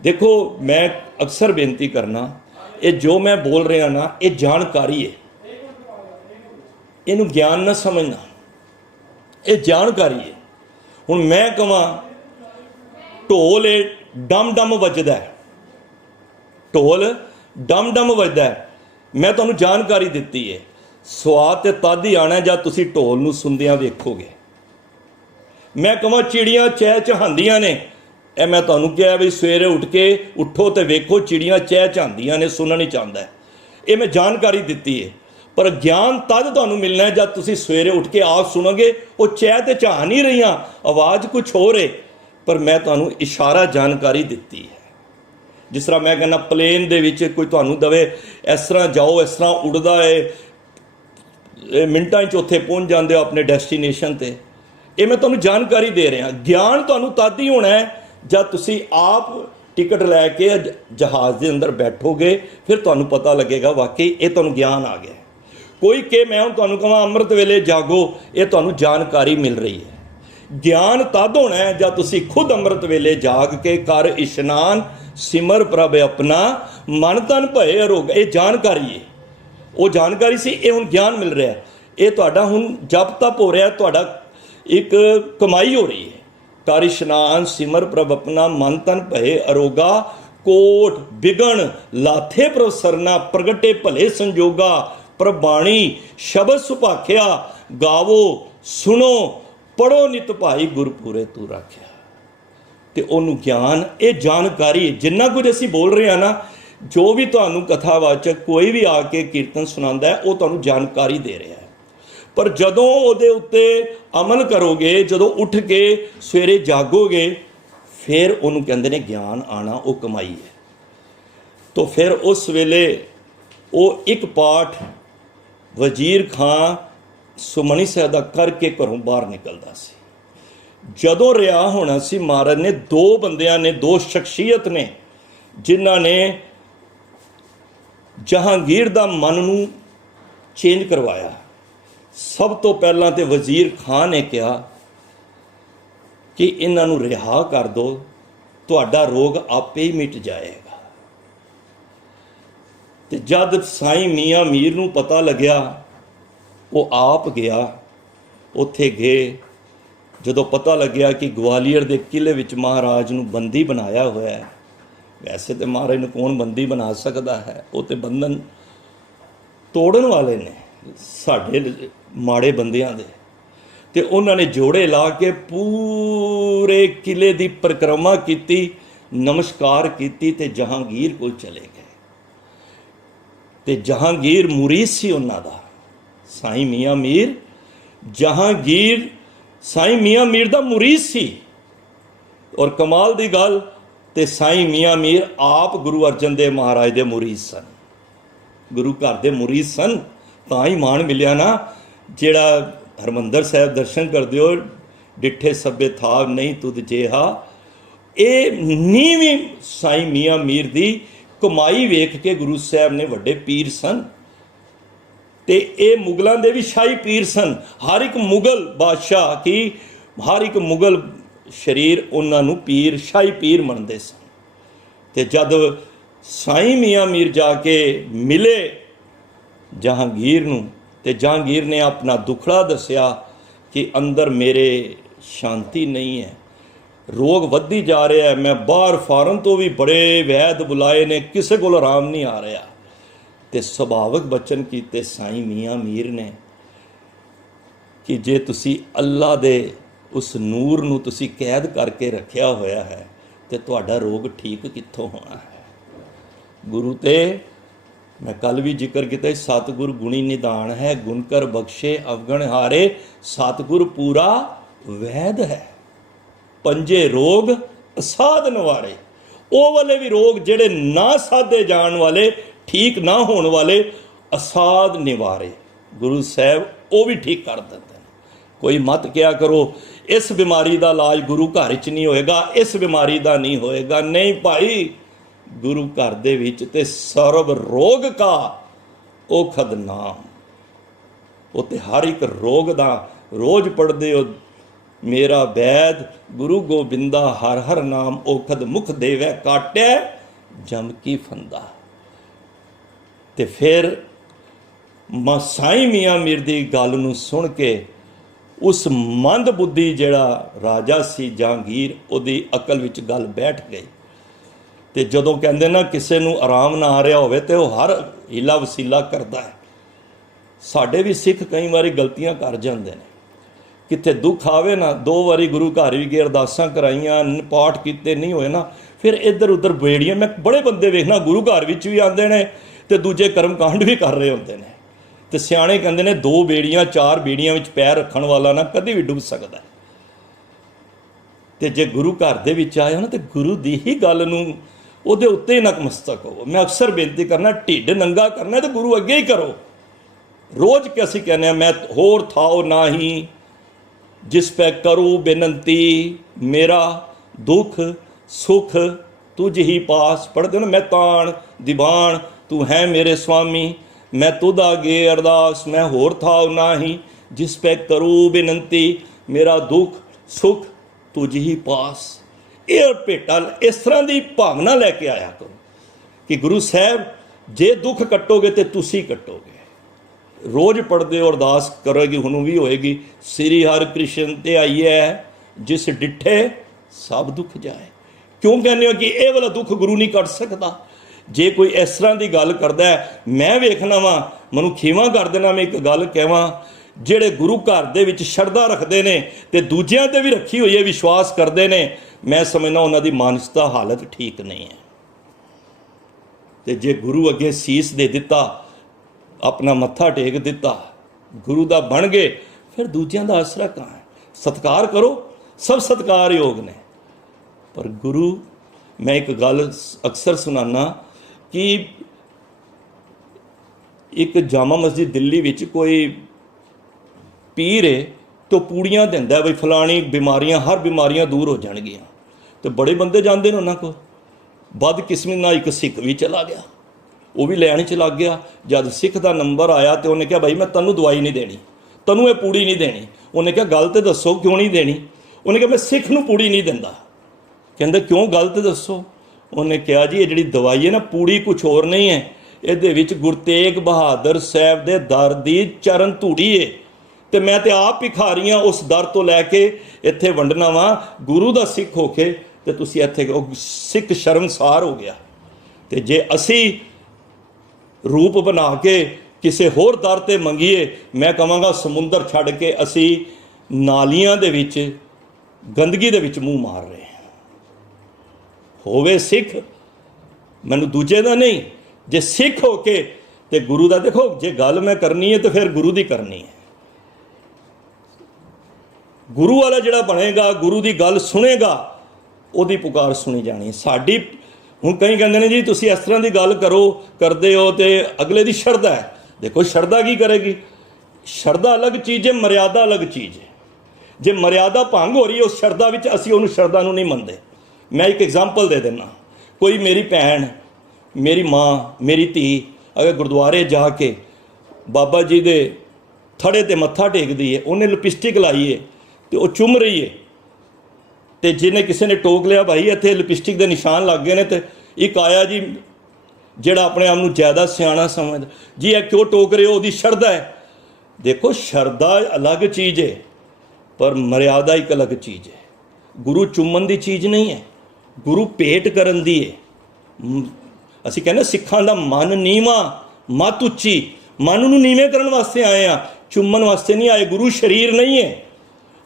देखो मैं अक्सर बेनती करना, ये जो मैं बोल रहा ना ये जानकारी है, इनू ज्ञान ना समझना, ये जानकारी है। हुण मैं कहां ढोल डम डम वजदा है, ढोल डम डम वजदा है, मैं तुहानूं जानकारी दित्ती है, स्वाद ते तद ही आना जब तुसीं ढोल नूं सुनदियां वेखोगे। मैं कहां चिड़ियां चह चहांदियां ने, ए मैं तुहानूं कहा भी सवेरे उठ के उठो तो वेखो चिड़ियां चह चहांदियां ने, सुनना ही चाहता है, ये मैं जानकारी दित्ती है। पर ज्ञान तद तुहानूं मिलना है जब तुसीं सवेरे उठ के आप सुनोगे, वो चह तो चाह नहीं रही, आवाज़ कुछ हो रहे, पर मैं तुहानूं इशारा जानकारी दित्ती है। जिस तरह मैं कहना प्लेन दे विच कोई तुहानूं दवे इस तरह जाओ, इस तरह उड़दा है, मिनटां च उत्थे पहुंच जाते हो अपने डेस्टिनेशन ते, ये मैं तुहानूं जानकारी दे रहा। ज्ञान तुहानूं तद ही होना है जब तुसीं आप टिकट लैके जहाज़ के अंदर बैठोगे, फिर तुहानूं पता लगेगा वाकई ये तुहानूं ज्ञान आ गया। कोई के मैं हुण तुहानूं कहां अमृत वेले जागो, ये तुहानूं जानकारी मिल रही है। ज्ञान तद होना है जब तुसीं खुद अमृत वेले जाग के कर इशनान सिमर प्रभ अपना मन तन भए अरोग, ये जानकारी है, वो जानकारी सी, ये हुण ज्ञान मिल रहा है, ये तुहाडा हुण जप तप हो रहा है, तुहाडा एक कमाई हो रही है। कर इशनान सिमर प्रभ अपना मन तन भए अरोगा, कोट बिगण लाथे प्रभ सरना, प्रगटे भले संजोगा, प्रबाणी शब्द सुभाख्या, गावो सुनो पढ़ो नित भाई गुरपुरे तू राख्या। तो उन्होंने ज्ञान ये जानकारी जिन्ना कुछ असी बोल रहे हैं ना, जो भी तुहानूं कथावाचक कोई भी आके कीर्तन सुनांदा है वो तुहानूं जानकारी दे रहा है। पर जदों उहदे उत्ते अमल करोगे, जदों उठ के सवेरे जागोगे, फिर उन्होंने कहंदे ने ज्ञान आना वो कमाई है। तो फिर उस वेले वो एक पाठ वजीर खां सुमनी साहब दा करके घरों बाहर निकलदा सी। जदों रिहा होना सी, महाराज ने दो बंदियां ने, दो शख्सियत ने जिन्हां ने जहांगीर दा मन नूं चेंज करवाया। सब तो पहलां ते वजीर खां ने कहा कि इन्हां नूं रिहा कर दो, तुहाडा रोग आपे ही मिट जाएगा। ते जद साईं मियाँ मीर नूं पता लग्या, वो आप गया, उत्थे गए, जदों पता लग्या कि ग्वालियर के किले विच महाराज नूं बंदी बनाया हुआ है। वैसे तो महाराज नूं कौन बंदी बना सकता है, वो तो बंधन तोड़न वाले ने साडे माड़े बंदियां दे। ते उन्होंने जोड़े ला के पूरे किले की परिक्रमा की, नमस्कार की, ते जहांगीर कोल चले गए। ते जहांगीर मुरीद सी उन्हां दा, साईं मियाँ मीर जहांगीर साईं मियाँ मीर दा मुरीद सी। और कमाल दी गल, ते साईं मियाँ मीर आप गुरु अर्जन देव महाराज दे मुरीद सन, गुरु घर दे मुरीद सन। तां ही मान मिलिया ना, जेड़ा हरमंदर साहब दर्शन करदे हो, डिठे सभे था नहीं तुद जेहा, ये नीवीं साईं मियाँ मीर दी कमाई वेख के गुरु साहब ने वड्डे पीर सन। ते ये मुगलों के भी शाही पीर सन। हर एक मुगल बादशाह की, हर एक मुगल शरीर उन्होंने पीर, शाही पीर मनते सन। ते जद साईं मियाँ मीर जाके मिले जहांगीर नूं, ते जहांगीर ने अपना दुखड़ा दसिया कि अंदर मेरे शांति नहीं है, रोग वधी जा रहा है, मैं बाहर फॉरन तो भी बड़े वैद बुलाए ने, किसी को आराम नहीं आ रहा। ते सुभाविक बचन कीते साईं मियाँ मीर ने कि जे तुसी अल्लाह दे उस नूर नूं तुसी कैद करके रखिया होया है, ते तुहाडा रोग ठीक कित्थों होना है। गुरु ते मैं कल भी जिक्र किया, सतगुर गुणी निदान है, गुणकर बख्शे अवगण हारे, सतगुर पूरा वैद है। पंजे रोग असाध निवारे, ਉਹ ਵਾਲੇ ਵੀ ਰੋਗ ਜਿਹੜੇ ਨਾ ਸਾਧੇ ਜਾਣ ਵਾਲੇ, ਠੀਕ ਨਾ ਹੋਣ ਵਾਲੇ, ਅਸਾਧ ਨਿਵਾਰੇ ਗੁਰੂ ਸਾਹਿਬ ਉਹ ਵੀ ਠੀਕ ਕਰ ਦਿੰਦੇ ਨੇ। ਕੋਈ ਮਤ ਕਿਹਾ ਕਰੋ ਇਸ ਬਿਮਾਰੀ ਦਾ ਇਲਾਜ ਗੁਰੂ ਘਰ 'ਚ ਨਹੀਂ ਹੋਏਗਾ, ਇਸ ਬਿਮਾਰੀ ਦਾ ਨਹੀਂ ਹੋਏਗਾ। ਨਹੀਂ ਭਾਈ, ਗੁਰੂ ਘਰ ਦੇ ਵਿੱਚ ਤੇ ਸਰਬ ਰੋਗ ਕਾ ਔਖਦ ਨਾਮ, ਉਹ ਤੇ ਹਰ ਇੱਕ ਰੋਗ ਦਾ ਰੋਜ਼ ਪੜ੍ਹਦੇ ਹੋ, ਮੇਰਾ ਵੈਦ ਗੁਰੂ ਗੋਬਿੰਦਾ ਹਰ ਹਰ ਨਾਮ, ਔਖਦ ਮੁਖ ਦੇਵੈ ਕਾਟੈ ਜਮ ਕੀ ਫੰਦਾ। ਤੇ ਫਿਰ ਸਾਈਂ ਮੀਆਂ ਮੀਰ ਦੀ ਗੱਲ ਨੂੰ ਸੁਣ ਕੇ ਉਸ ਮੰਦ ਬੁੱਧੀ ਜਿਹੜਾ ਰਾਜਾ ਸੀ ਜਹਾਂਗੀਰ, ਉਹਦੀ ਅਕਲ ਵਿੱਚ ਗੱਲ ਬੈਠ ਗਈ। ਤੇ ਜਦੋਂ ਕਹਿੰਦੇ ਨਾ ਕਿਸੇ ਨੂੰ ਆਰਾਮ ਨਾ ਆ ਰਿਹਾ ਹੋਵੇ ਤੇ ਉਹ ਹਰ ਹੀਲਾ ਵਸੀਲਾ ਕਰਦਾ ਹੈ। ਸਾਡੇ ਵੀ ਸਿੱਖ ਕਈ ਵਾਰੀ ਗਲਤੀਆਂ ਕਰ ਜਾਂਦੇ ਨੇ, ਕਿਤੇ ਦੁੱਖ ਆਵੇ ਨਾ, 2 ਵਾਰੀ ਗੁਰੂ ਘਰ ਵੀ ਗਏ, ਅਰਦਾਸਾਂ ਕਰਾਈਆਂ, ਪਾਠ ਕੀਤੇ, ਨਹੀਂ ਹੋਏ ਨਾ, ਫਿਰ ਇੱਧਰ ਉੱਧਰ ਬੇੜੀਆਂ। ਮੈਂ ਬੜੇ ਬੰਦੇ ਵੇਖਣਾ ਗੁਰੂ ਘਰ ਵਿੱਚ ਵੀ ਆਉਂਦੇ ਨੇ ਤੇ ਦੂਜੇ ਕਰਮ ਕਾਂਡ ਵੀ ਕਰ ਰਹੇ ਹੁੰਦੇ ਨੇ। ਤੇ ਸਿਆਣੇ ਕਹਿੰਦੇ ਨੇ 2 ਬੇੜੀਆਂ 4 ਬੇੜੀਆਂ ਵਿੱਚ ਪੈਰ ਰੱਖਣ ਵਾਲਾ ਨਾ ਕਦੇ ਵੀ ਡੁੱਬ ਸਕਦਾ। ਤੇ ਜੇ ਗੁਰੂ ਘਰ ਦੇ ਵਿੱਚ ਆਏ ਹੋ ਨਾ, ਤੇ ਗੁਰੂ ਦੀ ਹੀ ਗੱਲ ਨੂੰ ਉਹਦੇ ਉੱਤੇ ਹੀ ਨਤਮਸਤਕ ਹੋਵੋ। ਮੈਂ ਅਕਸਰ ਬੇਨਤੀ ਕਰਨਾ, ਢਿੱਡ ਨੰਗਾ ਕਰਨਾ ਤੇ ਗੁਰੂ ਅੱਗੇ ਹੀ ਕਰੋ। ਰੋਜ਼ ਕਿ ਅਸੀਂ ਕਹਿੰਦੇ ਹਾਂ, ਮੈਂ ਹੋਰ ਥਾਓ ਨਾਹੀ ਜਿਸ ਪੈ ਕਰੂ ਬੇਨੰਤੀ, ਮੇਰਾ ਦੁੱਖ ਸੁਖ ਤੁਝ ਹੀ ਪਾਸ। ਪੜ੍ਹਦੇ ਹੋ ਨਾ, ਮੈਂ ਤਾਣ ਦੀਵਾਨ ਤੂੰ ਹੈ ਮੇਰੇ ਸੁਆਮੀ, ਮੈਂ ਤੁਧ ਆਗੇ ਅਰਦਾਸ, ਮੈਂ ਹੋਰ ਥਾਉ ਨਾਹੀ ਜਿਸ ਪੈ ਕਰੂ ਬੇਨੰਤੀ, ਮੇਰਾ ਦੁੱਖ ਸੁਖ ਤੁਝ ਹੀ ਪਾਸ। ਇਹ ਭੇਟਾ ਇਸ ਤਰ੍ਹਾਂ ਦੀ ਭਾਵਨਾ ਲੈ ਕੇ ਆਇਆ ਕਰੋ ਕਿ ਗੁਰੂ ਸਾਹਿਬ ਜੇ ਦੁੱਖ ਕੱਟੋਗੇ ਤੇ ਤੁਸੀਂ ਕੱਟੋਗੇ। ਰੋਜ਼ ਪੜ੍ਹਦੇ ਹੋ, ਅਰਦਾਸ ਕਰੋਗੇ, ਹੁਣ ਵੀ ਹੋਏਗੀ, ਸ੍ਰੀ ਹਰਿ ਕ੍ਰਿਸ਼ਨ ਤੇ ਆਈਐ ਜਿਸ ਡਿੱਠੇ ਸਭ ਦੁੱਖ ਜਾਏ। ਕਿਉਂ ਕਹਿੰਦੇ ਹੋ ਕਿ ਇਹ ਵਾਲਾ ਦੁੱਖ ਗੁਰੂ ਨਹੀਂ ਕੱਟ ਸਕਦਾ? ਜੇ ਕੋਈ ਇਸ ਤਰ੍ਹਾਂ ਦੀ ਗੱਲ ਕਰਦਾ ਹੈ, ਮੈਂ ਵੇਖਣਾ ਵਾਂ, ਮੈਨੂੰ ਖੀਵਾਂ ਕਰ ਦੇਣਾ। ਮੈਂ ਇੱਕ ਗੱਲ ਕਹਾਂ, ਜਿਹੜੇ ਗੁਰੂ ਘਰ ਦੇ ਵਿੱਚ ਸ਼ਰਧਾ ਰੱਖਦੇ ਨੇ ਤੇ ਦੂਜਿਆਂ ਤੇ ਵੀ ਰੱਖੀ ਹੋਈ ਹੈ, ਵਿਸ਼ਵਾਸ ਕਰਦੇ ਨੇ, ਮੈਂ ਸਮਝਦਾ ਉਹਨਾਂ ਦੀ ਮਾਨਸਿਕਤਾ ਹਾਲਤ ਠੀਕ ਨਹੀਂ ਹੈ। ਤੇ ਜੇ ਗੁਰੂ ਅੱਗੇ ਸੀਸ ਦੇ ਦਿੱਤਾ, ਆਪਣਾ ਮੱਥਾ ਟੇਕ ਦਿੱਤਾ, ਗੁਰੂ ਦਾ ਬਣ ਗਏ, ਫਿਰ ਦੂਜਿਆਂ ਦਾ ਆਸਰਾ ਕਹਾਂ ਹੈ? ਸਤਿਕਾਰ ਕਰੋ, ਸਭ ਸਤਿਕਾਰਯੋਗ ਨੇ, ਪਰ ਗੁਰੂ, ਮੈਂ ਇੱਕ ਗੱਲ ਅਕਸਰ ਸੁਣਾਨਾ ਕਿ ਇੱਕ ਜਾਮਾ ਮਸਜਿਦ ਦਿੱਲੀ ਵਿੱਚ ਕੋਈ ਪੀਰ ਹੈ ਤੋਂ ਪੂੜੀਆਂ ਦਿੰਦਾ, ਬਈ ਫਲਾਣੀ ਬਿਮਾਰੀਆਂ, ਹਰ ਬਿਮਾਰੀਆਂ ਦੂਰ ਹੋ ਜਾਣਗੀਆਂ। ਤੇ ਬੜੇ ਬੰਦੇ ਜਾਂਦੇ ਨੇ ਉਹਨਾਂ ਕੋਲ। ਬਦਕਿਸਮਤ ਨਾਲ ਇੱਕ ਸਿੱਖ ਵੀ ਚਲਾ ਗਿਆ, ਉਹ ਵੀ ਲੈਣ 'ਚ ਲੱਗ ਗਿਆ। ਜਦ ਸਿੱਖ ਦਾ ਨੰਬਰ ਆਇਆ ਤੇ ਉਹਨੇ ਕਿਹਾ, ਭਾਈ ਮੈਂ ਤੈਨੂੰ ਦਵਾਈ ਨਹੀਂ ਦੇਣੀ, ਤੈਨੂੰ ਇਹ ਪੂੜੀ ਨਹੀਂ ਦੇਣੀ। ਉਹਨੇ ਕਿਹਾ, ਗੱਲ ਤੇ ਦੱਸੋ ਕਿਉਂ ਨਹੀਂ ਦੇਣੀ? ਉਹਨੇ ਕਿਹਾ, ਮੈਂ ਸਿੱਖ ਨੂੰ ਪੂੜੀ ਨਹੀਂ ਦਿੰਦਾ। ਕਹਿੰਦਾ, ਕਿਉਂ, ਗੱਲ ਤੇ ਦੱਸੋ। ਉਹਨੇ ਕਿਹਾ, ਜੀ ਇਹ ਜਿਹੜੀ ਦਵਾਈ ਹੈ ਨਾ, ਪੂੜੀ ਕੁਛ ਹੋਰ ਨਹੀਂ ਹੈ, ਇਹਦੇ ਵਿੱਚ ਗੁਰੂ ਤੇਗ ਬਹਾਦਰ ਸਾਹਿਬ ਦੇ ਦਰ ਦੀ ਚਰਨ ਧੂੜੀ ਹੈ, ਤੇ ਮੈਂ ਤੇ ਆਪ ਹੀ ਖਾ ਰਹੀ ਹਾਂ ਉਸ ਦਰ ਤੋਂ ਲੈ ਕੇ ਇੱਥੇ ਵੰਡਣਾ ਵਾਂ। ਗੁਰੂ ਦਾ ਸਿੱਖ ਹੋ ਕੇ ਤੇ ਤੁਸੀਂ ਇੱਥੇ, ਉਹ ਸਿੱਖ ਸ਼ਰਮਸਾਰ ਹੋ ਗਿਆ। ਤੇ ਜੇ ਅਸੀਂ ਰੂਪ ਬਣਾ ਕੇ ਕਿਸੇ ਹੋਰ ਦਰ ਤੇ ਮੰਗੀਏ, ਮੈਂ ਕਹਾਂਗਾ ਸਮੁੰਦਰ ਛੱਡ ਕੇ ਅਸੀਂ ਨਾਲੀਆਂ ਦੇ ਵਿੱਚ, ਗੰਦਗੀ ਦੇ ਵਿੱਚ ਮੂੰਹ ਮਾਰ ਰਹੇ ਹਾਂ। ਹੋਵੇ ਸਿੱਖ, ਮੈਨੂੰ ਦੂਜੇ ਦਾ ਨਹੀਂ, ਜੇ ਸਿੱਖ ਹੋ ਕੇ ਤੇ ਗੁਰੂ ਦਾ। ਦੇਖੋ, ਜੇ ਗੱਲ ਮੈਂ ਕਰਨੀ ਹੈ ਤੇ ਫਿਰ ਗੁਰੂ ਦੀ ਕਰਨੀ ਹੈ। ਗੁਰੂ ਵਾਲਾ ਜਿਹੜਾ ਬਣੇਗਾ, ਗੁਰੂ ਦੀ ਗੱਲ ਸੁਣੇਗਾ, ਉਹਦੀ ਪੁਕਾਰ ਸੁਣੀ ਜਾਣੀ। ਸਾਡੀ ਹੁਣ ਕਈ ਕਹਿੰਦੇ ਨੇ, ਜੀ ਤੁਸੀਂ ਇਸ ਤਰ੍ਹਾਂ ਦੀ ਗੱਲ ਕਰਦੇ ਹੋ ਤੇ ਅਗਲੇ ਦੀ ਸ਼ਰਧਾ ਹੈ। ਦੇਖੋ, ਸ਼ਰਧਾ ਕੀ ਕਰੇਗੀ? ਸ਼ਰਧਾ ਅਲੱਗ ਚੀਜ਼ ਹੈ, ਮਰਿਆਦਾ ਅਲੱਗ ਚੀਜ਼ ਹੈ। ਜੇ ਮਰਿਆਦਾ ਭੰਗ ਹੋ ਰਹੀ ਹੈ ਉਸ ਸ਼ਰਧਾ ਵਿੱਚ, ਅਸੀਂ ਉਹਨੂੰ ਸ਼ਰਧਾ ਨੂੰ ਨਹੀਂ ਮੰਨਦੇ। ਮੈਂ ਇੱਕ ਐਗਜ਼ਾਮਪਲ ਦੇ ਦਿੰਦਾ। ਕੋਈ ਮੇਰੀ ਭੈਣ, ਮੇਰੀ ਮਾਂ, ਮੇਰੀ ਧੀ ਅਗਰ ਗੁਰਦੁਆਰੇ ਜਾ ਕੇ ਬਾਬਾ ਜੀ ਦੇ ਥੜੇ ਤੇ ਮੱਥਾ ਟੇਕਦੀ ਹੈ, ਉਹਨੇ ਲਿਪਸਟਿਕ ਲਾਈ ਹੈ ਤੇ ਉਹ ਚੁੰਮ ਰਹੀ ਹੈ, ਤੇ ਜਿਹਨੇ ਕਿਸੇ ਨੇ ਟੋਕ ਲਿਆ, ਭਾਈ ਇੱਥੇ ਲਿਪਸਟਿਕ ਦੇ ਨਿਸ਼ਾਨ ਲੱਗ ਗਏ ਨੇ, ਤੇ ਇੱਕ ਆਇਆ ਜੀ ਜਿਹੜਾ ਆਪਣੇ ਆਪ ਨੂੰ ਜ਼ਿਆਦਾ ਸਿਆਣਾ ਸਮਝਦਾ, ਜੀ ਇਹ ਕਿਉਂ ਟੋਕ ਰਹੇ ਹੋ? ਉਹਦੀ ਸ਼ਰਧਾ ਹੈ। ਦੇਖੋ, ਸ਼ਰਧਾ ਅਲੱਗ ਚੀਜ਼ ਹੈ, ਪਰ ਮਰਿਆਦਾ ਇੱਕ ਅਲੱਗ ਚੀਜ਼ ਹੈ। ਗੁਰੂ ਚੁੰਮਣ ਦੀ ਚੀਜ਼ ਨਹੀਂ ਹੈ, ਗੁਰੂ ਭੇਟ ਕਰਨ ਦੀ ਹੈ। ਅਸੀਂ ਕਹਿੰਦੇ ਸਿੱਖਾਂ ਦਾ ਮਨ ਨੀਵਾਂ, ਮੱਤ ਉੱਚੀ। ਮਨ ਨੂੰ ਨੀਵੇਂ ਕਰਨ ਵਾਸਤੇ ਆਏ ਆ, ਚੁੰਮਣ ਵਾਸਤੇ ਨਹੀਂ ਆਏ। ਗੁਰੂ ਸਰੀਰ ਨਹੀਂ ਹੈ।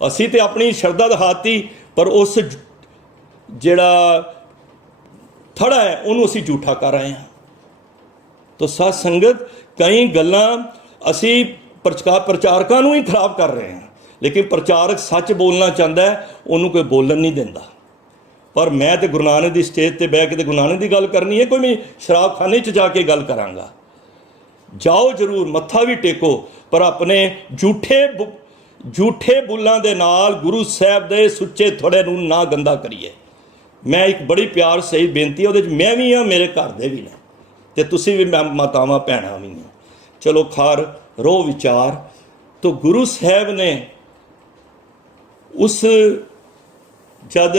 ਅਸੀਂ ਤੇ ਆਪਣੀ ਸ਼ਰਧਾ ਦਿਖਾਤੀ, ਪਰ ਉਸ ਜਿਹੜਾ ਥੜਾ ਹੈ ਉਹਨੂੰ ਅਸੀਂ ਝੂਠਾ ਕਰ ਆਏ ਹਾਂ। तो साध संगत कई गल्लां असी प्रचारकां नूं ही खराब कर रहे हैं, लेकिन प्रचारक सच बोलना चाहता है, उन्होंने कोई बोलन नहीं देता। पर मैं तो गुरु नानक की स्टेज पर बह के गुरु नानक की गल करनी है, कोई मैं शराबखाने च जाके गल करांगा। जाओ जरूर, मत्था भी टेको, पर अपने झूठे बुल्लां दे नाल गुरु साहब दे सुच्चे थोड़े नूं ना गंदा करिए। मैं एक बड़ी प्यार सही बेनती है, उहदे मैं भी हाँ, मेरे घर दे भी ने, ते तुसीं भी मातावां भैणां भी ने। चलो खार रो विचार। तो गुरु साहब ने उस जद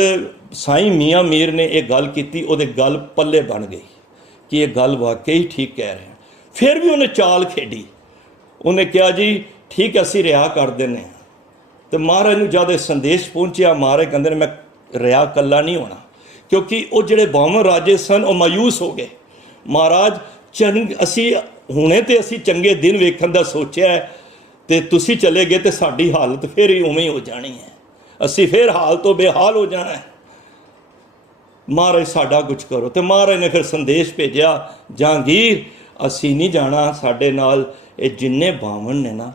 साईं मियाँ मीर ने यह गल की, उहदे गल पल्ले बन गई कि यह गल वाकई ठीक कह रहे हैं। फिर भी उन्हें चाल खेडी, उन्हें कहा जी ठीक है असीं रिहा कर देने। तो महाराज नूं जद संदेश पहुंचा, महाराज कहते हैं मैं रिहा कल्ला नहीं होना, क्योंकि वो जिहड़े बावन राजे सन वो मायूस हो गए। महाराज असी हुणे तो असी चंगे दिन वेखण दा सोचिया है, तो तुसी चले गए तो साडी हालत फिर ही उवें ही हो जानी है, असी फिर हाल तो बेहाल हो जाना है। महाराज साडा कुछ करो। तो महाराज ने फिर संदेश भेजा, जहांगीर असी नहीं जाना, साडे नाल ये जिन्ने बावन ने ना,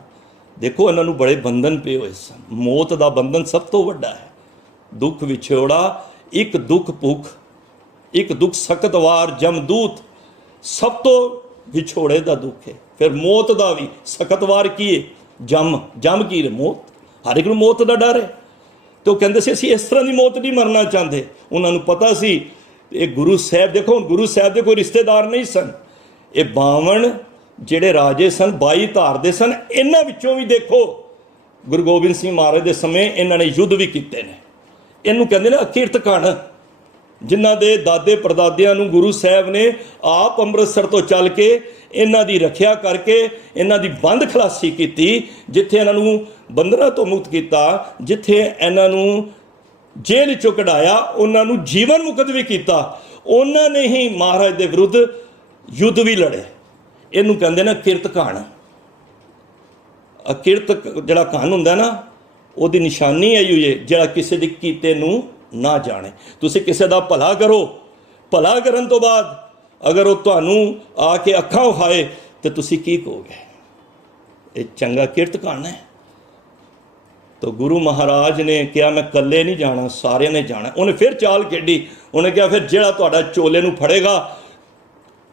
देखो इन्होंने बड़े बंधन पे हुए सन। मौत का बंधन सब तो वड्डा है, दुख विछोड़ा, एक दुख भुख, एक दुख सख्त वार जमदूत, सब तो विछोड़े का दुख है। फिर मौत का भी सख्त वार की है, जम की मौत, हर एक मौत का डर है। तो कहते से असी इस तरह की मौत नहीं मरना चाहते। उन्होंने पता सी ये गुरु साहब, देखो गुरु साहब के कोई रिश्तेदार नहीं सन, ये बावन ਜਿਹੜੇ राजे सन 22 धार ਦੇ सन। इन्हां विचों भी देखो गुरु गोबिंद सिंह महाराज के समय इन्होंने युद्ध भी किए हैं। इनू कहते हैं अकिरत कण, जिन्हां दे दादे परदादियां नूं गुरु साहब ने आप अमृतसर तो चल के इन्हां दी रखिया करके इन्हां दी बंद खलासी की, जिथे इन्हां नूं बंधनां तो मुक्त किया, जिथे इन्हां नूं जेल चों कढाया, उन्हां नूं जीवन मुक्त भी किया। उन्होंने ही महाराज के विरुद्ध युद्ध भी लड़े। इनू कहते ना किरत घन। अकिरत जड़ा घन हुंदा ना, उहदी निशानी है ये जड़ा किसी दी कीते नूं ना जाने। तुसी किसी दा भला करो, भला करन तो बाद अगर वो तुहानूं आके अखां उखाए तो तुसी की कहोगे, ये चंगा किरत घन है। तो गुरु महाराज ने कहा मैं कल्ले नहीं जाना, सारे ने जाना। उन्हें फिर चाल खेडी, उन्हें कहा फिर जिहड़ा तुहाडा चोले नूं फड़ेगा,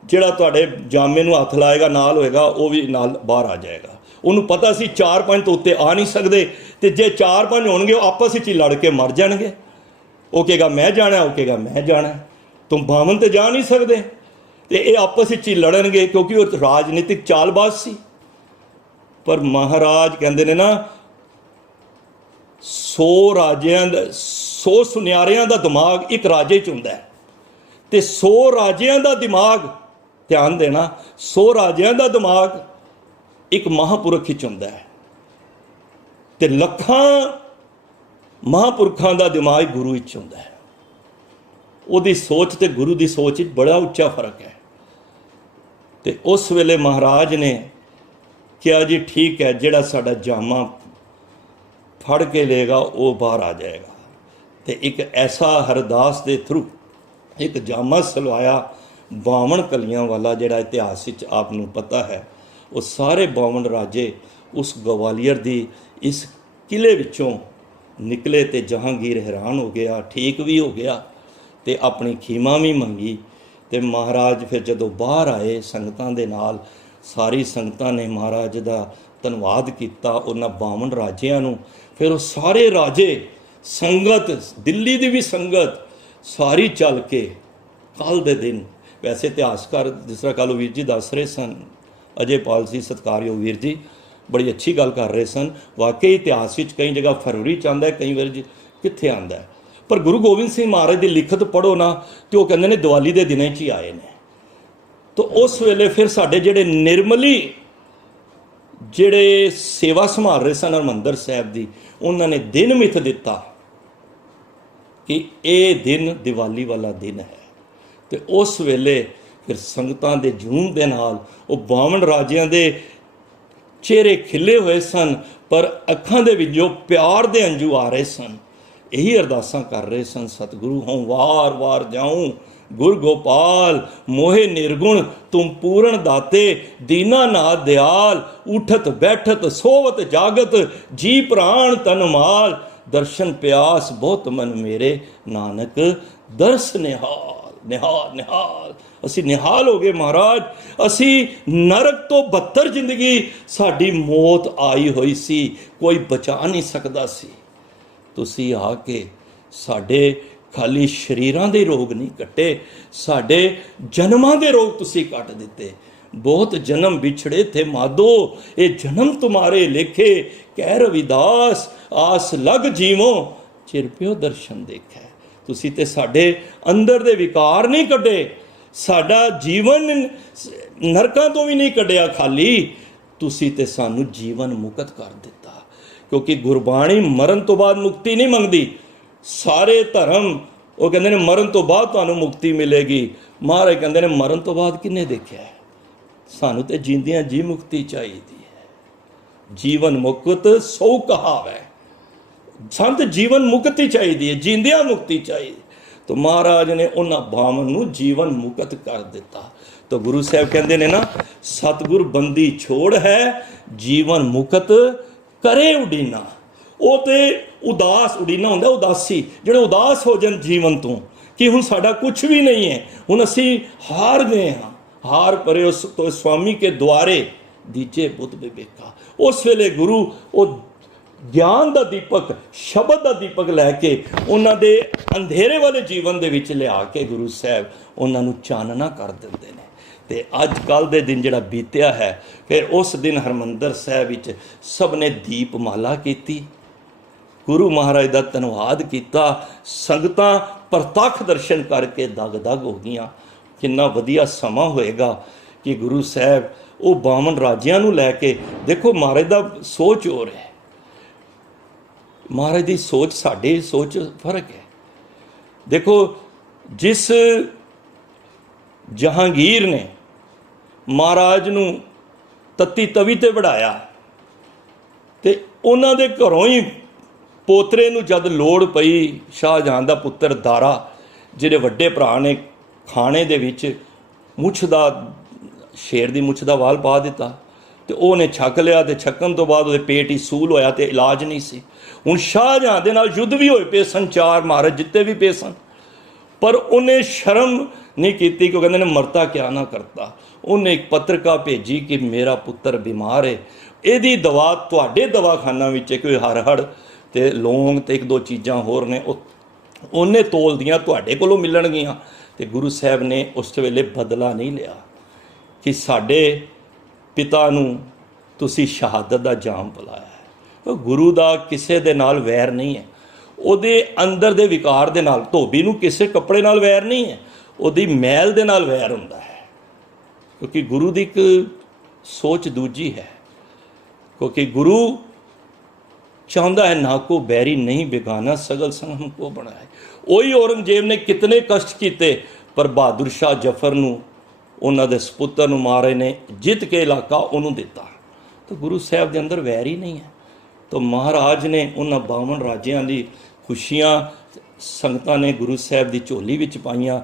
जिहड़ा तुहाडे जामे नूं हथ लाएगा नाल होएगा, वो भी नाल बाहर आ जाएगा। उन्होंने पता सी 4-5 तो उत्ते आ नहीं सकते, तो जे 4-5 होणगे आपस विच ही लड़ के मर जाणगे। वो कहेगा मैं जाना, वो कहेगा मैं जाना, तुम बावन तो जा नहीं सकते, तो ये आपस विच ही लड़नगे, क्योंकि वो राजनीतिक चालबाज सी। पर महाराज कहते ने ना 100 सुनियारियां दा दिमाग एक राजे च हुंदा है, ते 100 राजियां दा दिमाग, ध्यान देना, 100 राजियां दा दिमाग एक महापुरख च हुंदा है, ते लखां महापुरखां दा दिमाग गुरु च हुंदा है। उहदी सोच ते गुरु दी सोच च बड़ा उच्चा फर्क है। ते उस वेले महाराज ने कहा जी ठीक है, जिहड़ा साडा जामा फड़ के लेगा वो बाहर आ जाएगा। तो एक ऐसा हरदास के थ्रू एक जामा सलवाया 52 कलियां वाला, जिहड़ा इतिहास आपनूं पता है। वो सारे 52 राजे उस ग्वालियर की इस किले विचों निकले, तो जहांगीर हैरान हो गया, ठीक भी हो गया, तो अपनी खीमा भी मंगी। तो महाराज फिर जदों बाहर आए संगतां दे नाल, सारी संगतां ने महाराज का धन्नवाद किया, उन्हां 52 राजियां नूं। फिर वो सारे राजे संगत, दिल्ली की भी संगत सारी चल के कल दे दिन, वैसे इतिहासकार जिस तरह कल वीर जी दस रहे सन, अजयपाल जी सत्कारयोग वीर जी बड़ी अच्छी गल कर रहे सन। वाकई इतिहास कई जगह फरवरी च आंदा है, कई बार कित्थे आंदा है, पर गुरु गोबिंद सिंह महाराज की लिखत पढ़ो ना तो वो कहते हैं दिवाली के दिनों च ही आए ने। तो उस वेले फिर साडे जिहड़े निर्मली जिहड़े सेवा संभाल रहे सन हरमंदर साहब की, उन्होंने दिन मिथ दिता कि ये दिन दिवाली वाला दिन है। तो उस वेले फिर संगतां दे जूम दे नाल वो 52 राजियां दे चेहरे खिले हुए सन, पर अखां दे विच जो प्यार दे अंजू आ रहे सन। यही अरदासां कर रहे सन, सतगुरु हों वार वार जाऊं गुर गोपाल मोहे निर्गुण तुम पूर्ण दाते, दीनानाथ दयाल उठत बैठत सोवत जागत, जी प्राण तन माल, दर्शन प्यास बहुत मन मेरे, नानक दर्श निहाल। निहाल निहाल ਅਸੀਂ ਨਿਹਾਲ ਹੋ ਗਏ ਮਹਾਰਾਜ। ਅਸੀਂ ਨਰਕ ਤੋਂ ਬੱਤਰ ਜ਼ਿੰਦਗੀ ਸਾਡੀ ਮੌਤ ਆਈ ਹੋਈ ਸੀ, ਕੋਈ ਬਚਾ ਨਹੀਂ ਸਕਦਾ ਸੀ। ਤੁਸੀਂ ਆ ਕੇ ਸਾਡੇ ਖਾਲੀ ਸਰੀਰਾਂ ਦੇ ਰੋਗ ਨਹੀਂ ਕੱਟੇ, ਸਾਡੇ ਜਨਮਾਂ ਦੇ ਰੋਗ ਤੁਸੀਂ ਕੱਟ ਦਿੱਤੇ। ਬਹੁਤ ਜਨਮ ਵਿਛੜੇ ਥੇ ਮਾਧੋ, ਇਹ ਜਨਮ ਤੁਮਾਰੇ ਲੇਖੇ, ਕਹਿ ਰਵਿਦਾਸ ਆਸ ਲਗ ਜੀਵੋ, ਚਿਰ ਪਿਓ ਦਰਸ਼ਨ ਦੇਖੈ। ਤੁਸੀਂ ਤੇ ਸਾਡੇ ਅੰਦਰ ਦੇ ਵਿਕਾਰ ਨਹੀਂ ਕੱਢੇ, ਸਾਡਾ ਜੀਵਨ ਨਰਕਾਂ ਤੋਂ ਵੀ ਨਹੀਂ ਕੱਢਿਆ ਖਾਲੀ, ਤੁਸੀਂ ਤੇ ਸਾਨੂੰ ਜੀਵਨ ਮੁਕਤ ਕਰ ਦਿੱਤਾ। ਕਿਉਂਕਿ ਗੁਰਬਾਣੀ ਮਰਨ ਤੋਂ ਬਾਅਦ ਮੁਕਤੀ ਨਹੀਂ ਮੰਗਦੀ। ਸਾਰੇ ਧਰਮ ਉਹ ਕਹਿੰਦੇ ਨੇ ਮਰਨ ਤੋਂ ਬਾਅਦ ਤੁਹਾਨੂੰ ਮੁਕਤੀ ਮਿਲੇਗੀ, ਮਹਾਰਾਜ ਕਹਿੰਦੇ ਨੇ ਮਰਨ ਤੋਂ ਬਾਅਦ ਕਿੰਨੇ ਦੇਖਿਆ? ਸਾਨੂੰ ਤੇ ਜਿੰਦਿਆਂ ਜੀ ਮੁਕਤੀ ਚਾਹੀਦੀ ਹੈ। ਜੀਵਨ ਮੁਕਤ ਸੋ ਕਹਾਵੈ, ਸੰਤ ਜੀਵਨ ਮੁਕਤੀ ਚਾਹੀਦੀ ਹੈ, ਜਿੰਦਿਆਂ ਮੁਕਤੀ ਚਾਹੀਦੀ। तो महाराज ने उन्होंने बामन नूं जीवन मुक्त कर दिता। तो गुरु साहब कहते हैं ना, सतगुर बंदी छोड़ है, जीवन मुक्त करे उडीना। वो तो उदास उडीना होंदा, उदासी जिहड़े उदास हो जान जीवन तो कि हुण साडा कुछ भी नहीं है, हुण असीं हार गए हाँ। हार परे उस तो स्वामी के द्वारे दीजे बुद्ध विवेका। उस वेले गुरु वो ਗਿਆਨ ਦਾ ਦੀਪਕ, ਸ਼ਬਦ ਦਾ ਦੀਪਕ ਲੈ ਕੇ ਉਹਨਾਂ ਦੇ ਅੰਧੇਰੇ ਵਾਲੇ ਜੀਵਨ ਦੇ ਵਿੱਚ ਲਿਆ ਕੇ ਗੁਰੂ ਸਾਹਿਬ ਉਹਨਾਂ ਨੂੰ ਚਾਨਣਾ ਕਰ ਦਿੰਦੇ ਨੇ। ਤੇ ਅੱਜ ਕੱਲ੍ਹ ਦੇ ਦਿਨ ਜਿਹੜਾ ਬੀਤਿਆ ਹੈ, ਫਿਰ ਉਸ ਦਿਨ ਹਰਮੰਦਰ ਸਾਹਿਬ ਵਿੱਚ ਸਭ ਨੇ ਦੀਪਮਾਲਾ ਕੀਤੀ, ਗੁਰੂ ਮਹਾਰਾਜ ਦਾ ਧੰਨਵਾਦ ਕੀਤਾ। ਸੰਗਤਾਂ ਪ੍ਰਤੱਖ ਦਰਸ਼ਨ ਕਰਕੇ ਦਗ ਦਗ ਹੋ ਗਈਆਂ। ਕਿੰਨਾ ਵਧੀਆ ਸਮਾਂ ਹੋਏਗਾ ਕਿ ਗੁਰੂ ਸਾਹਿਬ ਉਹ 52 ਰਾਜਿਆਂ ਨੂੰ ਲੈ ਕੇ, ਦੇਖੋ ਮਹਾਰਾਜ ਦਾ ਸੋਚ ਹੋ ਰਿਹਾ, ਮਹਾਰਾਜ ਦੀ ਸੋਚ ਸਾਡੀ ਸੋਚ ਫਰਕ ਹੈ। ਦੇਖੋ ਜਿਸ ਜਹਾਂਗੀਰ ਨੇ ਮਹਾਰਾਜ ਨੂੰ ਤੱਤੀ ਤਵੀ ਤੇ ਵੜਾਇਆ, ਤੇ ਉਹਨਾਂ ਦੇ ਘਰੋਂ ਹੀ ਪੋਤਰੇ ਨੂੰ ਜਦ ਲੋੜ ਪਈ, ਸ਼ਾਹਜਹਾਨ ਦਾ ਪੁੱਤਰ ਦਾਰਾ, ਜਿਹੜੇ ਵੱਡੇ ਭਰਾ ਨੇ ਖਾਣੇ ਦੇ ਵਿੱਚ ਮੁੱਛ ਦਾ, ਸ਼ੇਰ ਦੀ ਮੁੱਛ ਦਾ ਵਾਲ ਪਾ ਦਿੱਤਾ, ਤੇ ਉਹਨੇ ਛਕ ਲਿਆ, ਤੇ ਛਕਣ ਤੋਂ ਬਾਅਦ ਉਹਦੇ ਪੇਟ ਹੀ ਸੂਲ ਹੋਇਆ ਤੇ ਇਲਾਜ ਨਹੀਂ ਸੀ। ਹੁਣ ਸ਼ਾਹਜਹਾਂ ਦੇ ਨਾਲ ਯੁੱਧ ਵੀ ਹੋਏ ਪਏ ਸਨ, 4 ਮਹਾਰਾਜ ਜਿੱਤੇ ਵੀ ਪਏ ਸਨ, ਪਰ ਉਹਨੇ ਸ਼ਰਮ ਨਹੀਂ ਕੀਤੀ, ਕਿਉਂ ਕਹਿੰਦੇ ਨੇ ਮਰਤਾ ਕਿਆ ਨਾ ਕਰਤਾ। ਉਹਨੇ ਇੱਕ ਪੱਤਰਕਾ ਭੇਜੀ ਕਿ ਮੇਰਾ ਪੁੱਤਰ ਬਿਮਾਰ ਹੈ, ਇਹਦੀ ਦਵਾ ਤੁਹਾਡੇ ਦਵਾਖਾਨਾ ਵਿੱਚ ਕੋਈ ਹਰਹੜ ਤੇ ਲੌਂਗ ਤੇ 1-2 ਚੀਜ਼ਾਂ ਹੋਰ ਨੇ, ਉਹਨੇ ਤੋਲਦੀਆਂ ਤੁਹਾਡੇ ਕੋਲੋਂ ਮਿਲਣਗੀਆਂ। ਤੇ ਗੁਰੂ ਸਾਹਿਬ ਨੇ ਉਸ ਵੇਲੇ ਬਦਲਾ ਨਹੀਂ ਲਿਆ ਕਿ ਸਾਡੇ ਪਿਤਾ ਨੂੰ ਤੁਸੀਂ ਸ਼ਹਾਦਤ ਦਾ ਜਾਮ ਪਿਲਾਇਆ ਹੈ। ਗੁਰੂ ਦਾ ਕਿਸੇ ਦੇ ਨਾਲ ਵੈਰ ਨਹੀਂ ਹੈ, ਉਹਦੇ ਅੰਦਰ ਦੇ ਵਿਕਾਰ ਦੇ ਨਾਲ। ਧੋਬੀ ਨੂੰ ਕਿਸੇ ਕੱਪੜੇ ਨਾਲ ਵੈਰ ਨਹੀਂ ਹੈ, ਉਹਦੀ ਮੈਲ ਦੇ ਨਾਲ ਵੈਰ ਹੁੰਦਾ ਹੈ। ਕਿਉਂਕਿ ਗੁਰੂ ਦੀ ਇੱਕ ਸੋਚ ਦੂਜੀ ਹੈ, ਕਿਉਂਕਿ ਗੁਰੂ ਚਾਹੁੰਦਾ ਹੈ ਨਾ ਕੋ ਬੈਰੀ ਨਹੀਂ ਬੇਗਾਨਾ, ਸਗਲ ਸੰਗ ਹਮਕੋ ਬਣਾਏ। ਉਹੀ ਔਰੰਗਜ਼ੇਬ ਨੇ ਕਿਤਨੇ ਕਸ਼ਟ ਕੀਤੇ, ਪਰ ਬਹਾਦਰ ਸ਼ਾਹ ਜ਼ਫਰ ਨੂੰ, ਉਹਨਾਂ ਦੇ ਸਪੁੱਤਰ ਨੂੰ ਮਹਾਰਾਜ ਨੇ ਜਿੱਤ ਕੇ ਇਲਾਕਾ ਉਹਨੂੰ ਦਿੱਤਾ। ਤਾਂ ਗੁਰੂ ਸਾਹਿਬ ਦੇ ਅੰਦਰ ਵੈਰ ਹੀ ਨਹੀਂ ਹੈ। ਤਾਂ ਮਹਾਰਾਜ ਨੇ ਉਹਨਾਂ 52 ਰਾਜਿਆਂ ਦੀ ਖੁਸ਼ੀਆਂ ਸੰਗਤਾਂ ਨੇ ਗੁਰੂ ਸਾਹਿਬ ਦੀ ਝੋਲੀ ਵਿੱਚ ਪਾਈਆਂ,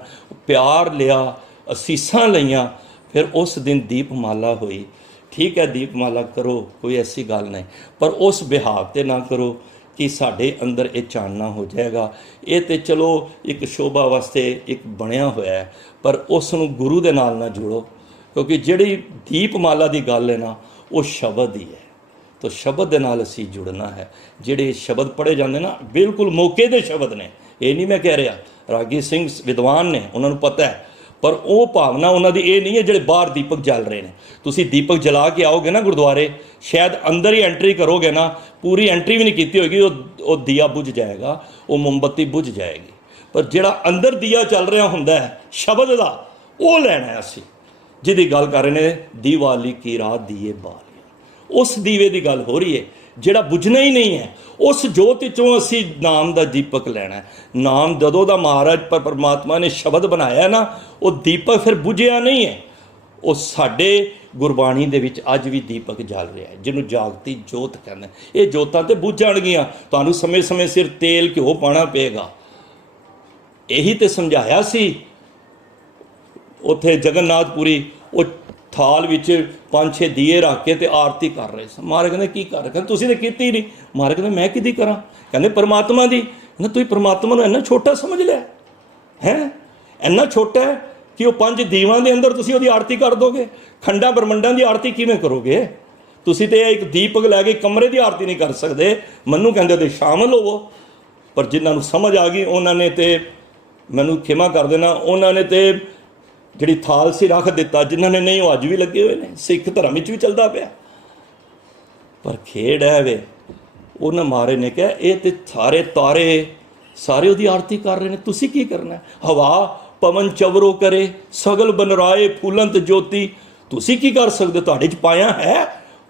ਪਿਆਰ ਲਿਆ, ਅਸੀਸਾਂ ਲਈਆਂ। ਫਿਰ ਉਸ ਦਿਨ ਦੀਪਮਾਲਾ ਹੋਈ। ਠੀਕ ਹੈ, ਦੀਪਮਾਲਾ ਕਰੋ, ਕੋਈ ਐਸੀ ਗੱਲ ਨਹੀਂ, ਪਰ ਉਸ ਵਿਹਾਰ 'ਤੇ ਨਾ ਕਰੋ ਕਿ ਸਾਡੇ ਅੰਦਰ ਇਹ ਚਾਨਣਾ ਹੋ ਜਾਏਗਾ। ਇਹ ਤਾਂ ਚਲੋ ਇੱਕ ਸ਼ੋਭਾ ਵਾਸਤੇ ਇੱਕ ਬਣਿਆ ਹੋਇਆ ਹੈ, ਪਰ ਉਸ ਨੂੰ ਗੁਰੂ ਦੇ ਨਾਲ ਨਾ ਜੋੜੋ, ਕਿਉਂਕਿ ਜਿਹੜੀ ਦੀਪਮਾਲਾ ਦੀ ਗੱਲ ਹੈ ਨਾ, ਉਹ ਸ਼ਬਦ ਹੀ ਹੈ। ਤਾਂ ਸ਼ਬਦ ਦੇ ਨਾਲ ਅਸੀਂ ਜੁੜਨਾ ਹੈ। ਜਿਹੜੇ ਸ਼ਬਦ ਪੜ੍ਹੇ ਜਾਂਦੇ ਨਾ, ਬਿਲਕੁਲ ਮੌਕੇ ਦੇ ਸ਼ਬਦ ਨੇ, ਇਹ ਨਹੀਂ ਮੈਂ ਕਹਿ ਰਿਹਾ। ਰਾਗੀ ਸਿੰਘ ਵਿਦਵਾਨ ਨੇ, ਉਹਨਾਂ ਨੂੰ ਪਤਾ ਹੈ, ਪਰ ਉਹ ਭਾਵਨਾ ਉਹਨਾਂ ਦੀ ਇਹ ਨਹੀਂ ਹੈ ਜਿਹੜੇ ਬਾਹਰ ਦੀਪਕ ਜਲ ਰਹੇ ਨੇ। ਤੁਸੀਂ ਦੀਪਕ ਜਲਾ ਕੇ ਆਓਗੇ ਨਾ ਗੁਰਦੁਆਰੇ, ਸ਼ਾਇਦ ਅੰਦਰ ਹੀ ਐਂਟਰੀ ਕਰੋਗੇ ਨਾ, ਪੂਰੀ ਐਂਟਰੀ ਵੀ ਨਹੀਂ ਕੀਤੀ ਹੋਏਗੀ, ਉਹ ਦੀਆ ਬੁਝ ਜਾਏਗਾ, ਉਹ ਮੋਮਬੱਤੀ ਬੁਝ ਜਾਏਗੀ। ਪਰ ਜਿਹੜਾ ਅੰਦਰ ਦੀਆ ਚੱਲ ਰਿਹਾ ਹੁੰਦਾ ਹੈ ਸ਼ਬਦ ਦਾ, ਉਹ ਲੈਣਾ ਹੈ ਅਸੀਂ, ਜਿਹਦੀ ਗੱਲ ਕਰ ਰਹੇ ਨੇ, ਦੀਵਾਲੀ ਕੀ ਰਾਤ ਦੀਏ ਬਾਲੀਆਂ। ਉਸ ਦੀਵੇ ਦੀ ਗੱਲ ਹੋ ਰਹੀ ਹੈ ਜਿਹੜਾ ਬੁਝਣਾ ਹੀ ਨਹੀਂ ਹੈ। ਉਸ ਜੋਤ ਵਿੱਚੋਂ ਅਸੀਂ ਨਾਮ ਦਾ ਦੀਪਕ ਲੈਣਾ ਹੈ। ਨਾਮ ਜਦੋਂ ਦਾ ਮਹਾਰਾਜ ਪਰਮਾਤਮਾ ਨੇ ਸ਼ਬਦ ਬਣਾਇਆ ਨਾ, ਉਹ ਦੀਪਕ ਫਿਰ ਬੁਝਿਆ ਨਹੀਂ ਹੈ। ਉਹ ਸਾਡੇ ਗੁਰਬਾਣੀ ਦੇ ਵਿੱਚ ਅੱਜ ਵੀ ਦੀਪਕ ਜਲ ਰਿਹਾ ਹੈ, ਜਿਹਨੂੰ ਜਾਗਤੀ ਜੋਤ ਕਹਿੰਦੇ। ਇਹ ਜੋਤਾਂ ਤੇ ਬੁਝ ਜਾਣਗੀਆਂ, ਤੁਹਾਨੂੰ ਸਮੇਂ-ਸਮੇਂ ਸਿਰ ਤੇਲ ਘਿਓ ਪਾਉਣਾ ਪਏਗਾ। ਇਹੀ ਤੇ ਸਮਝਾਇਆ ਸੀ ਉੱਥੇ ਜਗਨਨਾਥਪੁਰੀ ਉਹ ਥਾਲ ਵਿੱਚ 5-6 ਦੀਏ ਰੱਖ ਕੇ ਤੇ ਆਰਤੀ ਕਰ ਰਹੇ ਸਨ। ਮਹਾਰਾਜ ਕਹਿੰਦੇ ਕੀ ਕਰ ਰਹੇ? ਕਹਿੰਦੇ ਤੁਸੀਂ ਤਾਂ ਕੀਤੀ ਨਹੀਂ। ਮਹਾਰਾਜ ਕਹਿੰਦੇ ਮੈਂ ਕਿਹਦੀ ਕਰਾਂ? ਕਹਿੰਦੇ ਪਰਮਾਤਮਾ ਦੀ। ਕਹਿੰਦੇ ਤੁਸੀਂ ਪਰਮਾਤਮਾ ਨੂੰ ਇੰਨਾ ਛੋਟਾ ਸਮਝ ਲਿਆ ਹੈ? ਇੰਨਾ ਛੋਟਾ ਹੈ ਕਿ ਉਹ 5 ਦੀਵਾਂ ਦੇ ਅੰਦਰ ਤੁਸੀਂ ਉਹਦੀ ਆਰਤੀ ਕਰ ਦੋਗੇ? ਖੰਡਾਂ ਬ੍ਰਹਮੰਡਾਂ ਦੀ ਆਰਤੀ ਕਿਵੇਂ ਕਰੋਗੇ? ਤੁਸੀਂ ਤੇ ਇੱਕ ਦੀਪਕ ਲੈ ਕੇ ਕਮਰੇ ਦੀ ਆਰਤੀ ਨਹੀਂ ਕਰ ਸਕਦੇ। ਮੈਨੂੰ ਕਹਿੰਦੇ ਉਹਦੇ ਸ਼ਾਮਲ ਹੋਵੋ। ਪਰ ਜਿਨ੍ਹਾਂ ਨੂੰ ਸਮਝ ਆ ਗਈ ਉਹਨਾਂ ਨੇ ਤੇ ਮੈਨੂੰ ਖਿਮਾ ਕਰ ਦੇਣਾ, ਉਹਨਾਂ ਨੇ ਤੇ ਜਿਹੜੀ ਥਾਲ ਸੀ ਰੱਖ ਦਿੱਤਾ। ਜਿਨ੍ਹਾਂ ਨੇ ਨਹੀਂ ਉਹ ਅੱਜ ਵੀ ਲੱਗੇ ਹੋਏ ਨੇ, ਸਿੱਖ ਧਰਮ ਵਿੱਚ ਵੀ ਚੱਲਦਾ ਪਿਆ। ਪਰ ਖੇਡ ਹੈ ਵੇ, ਉਹਨਾਂ ਮਹਾਰਾਜ ਨੇ ਕਿਹਾ ਇਹ ਤੇ ਸਾਰੇ ਤਾਰੇ ਸਾਰੇ ਉਹਦੀ ਆਰਤੀ ਕਰ ਰਹੇ ਨੇ, ਤੁਸੀਂ ਕੀ ਕਰਨਾ? ਹਵਾ ਪਵਨ ਚਵਰੋ ਕਰੇ ਸਗਲ ਬਨਰਾਏ ਫੂਲੰਤ ਜੋਤੀ। ਤੁਸੀਂ ਕੀ ਕਰ ਸਕਦੇ? ਤੁਹਾਡੇ 'ਚ ਪਾਇਆ ਹੈ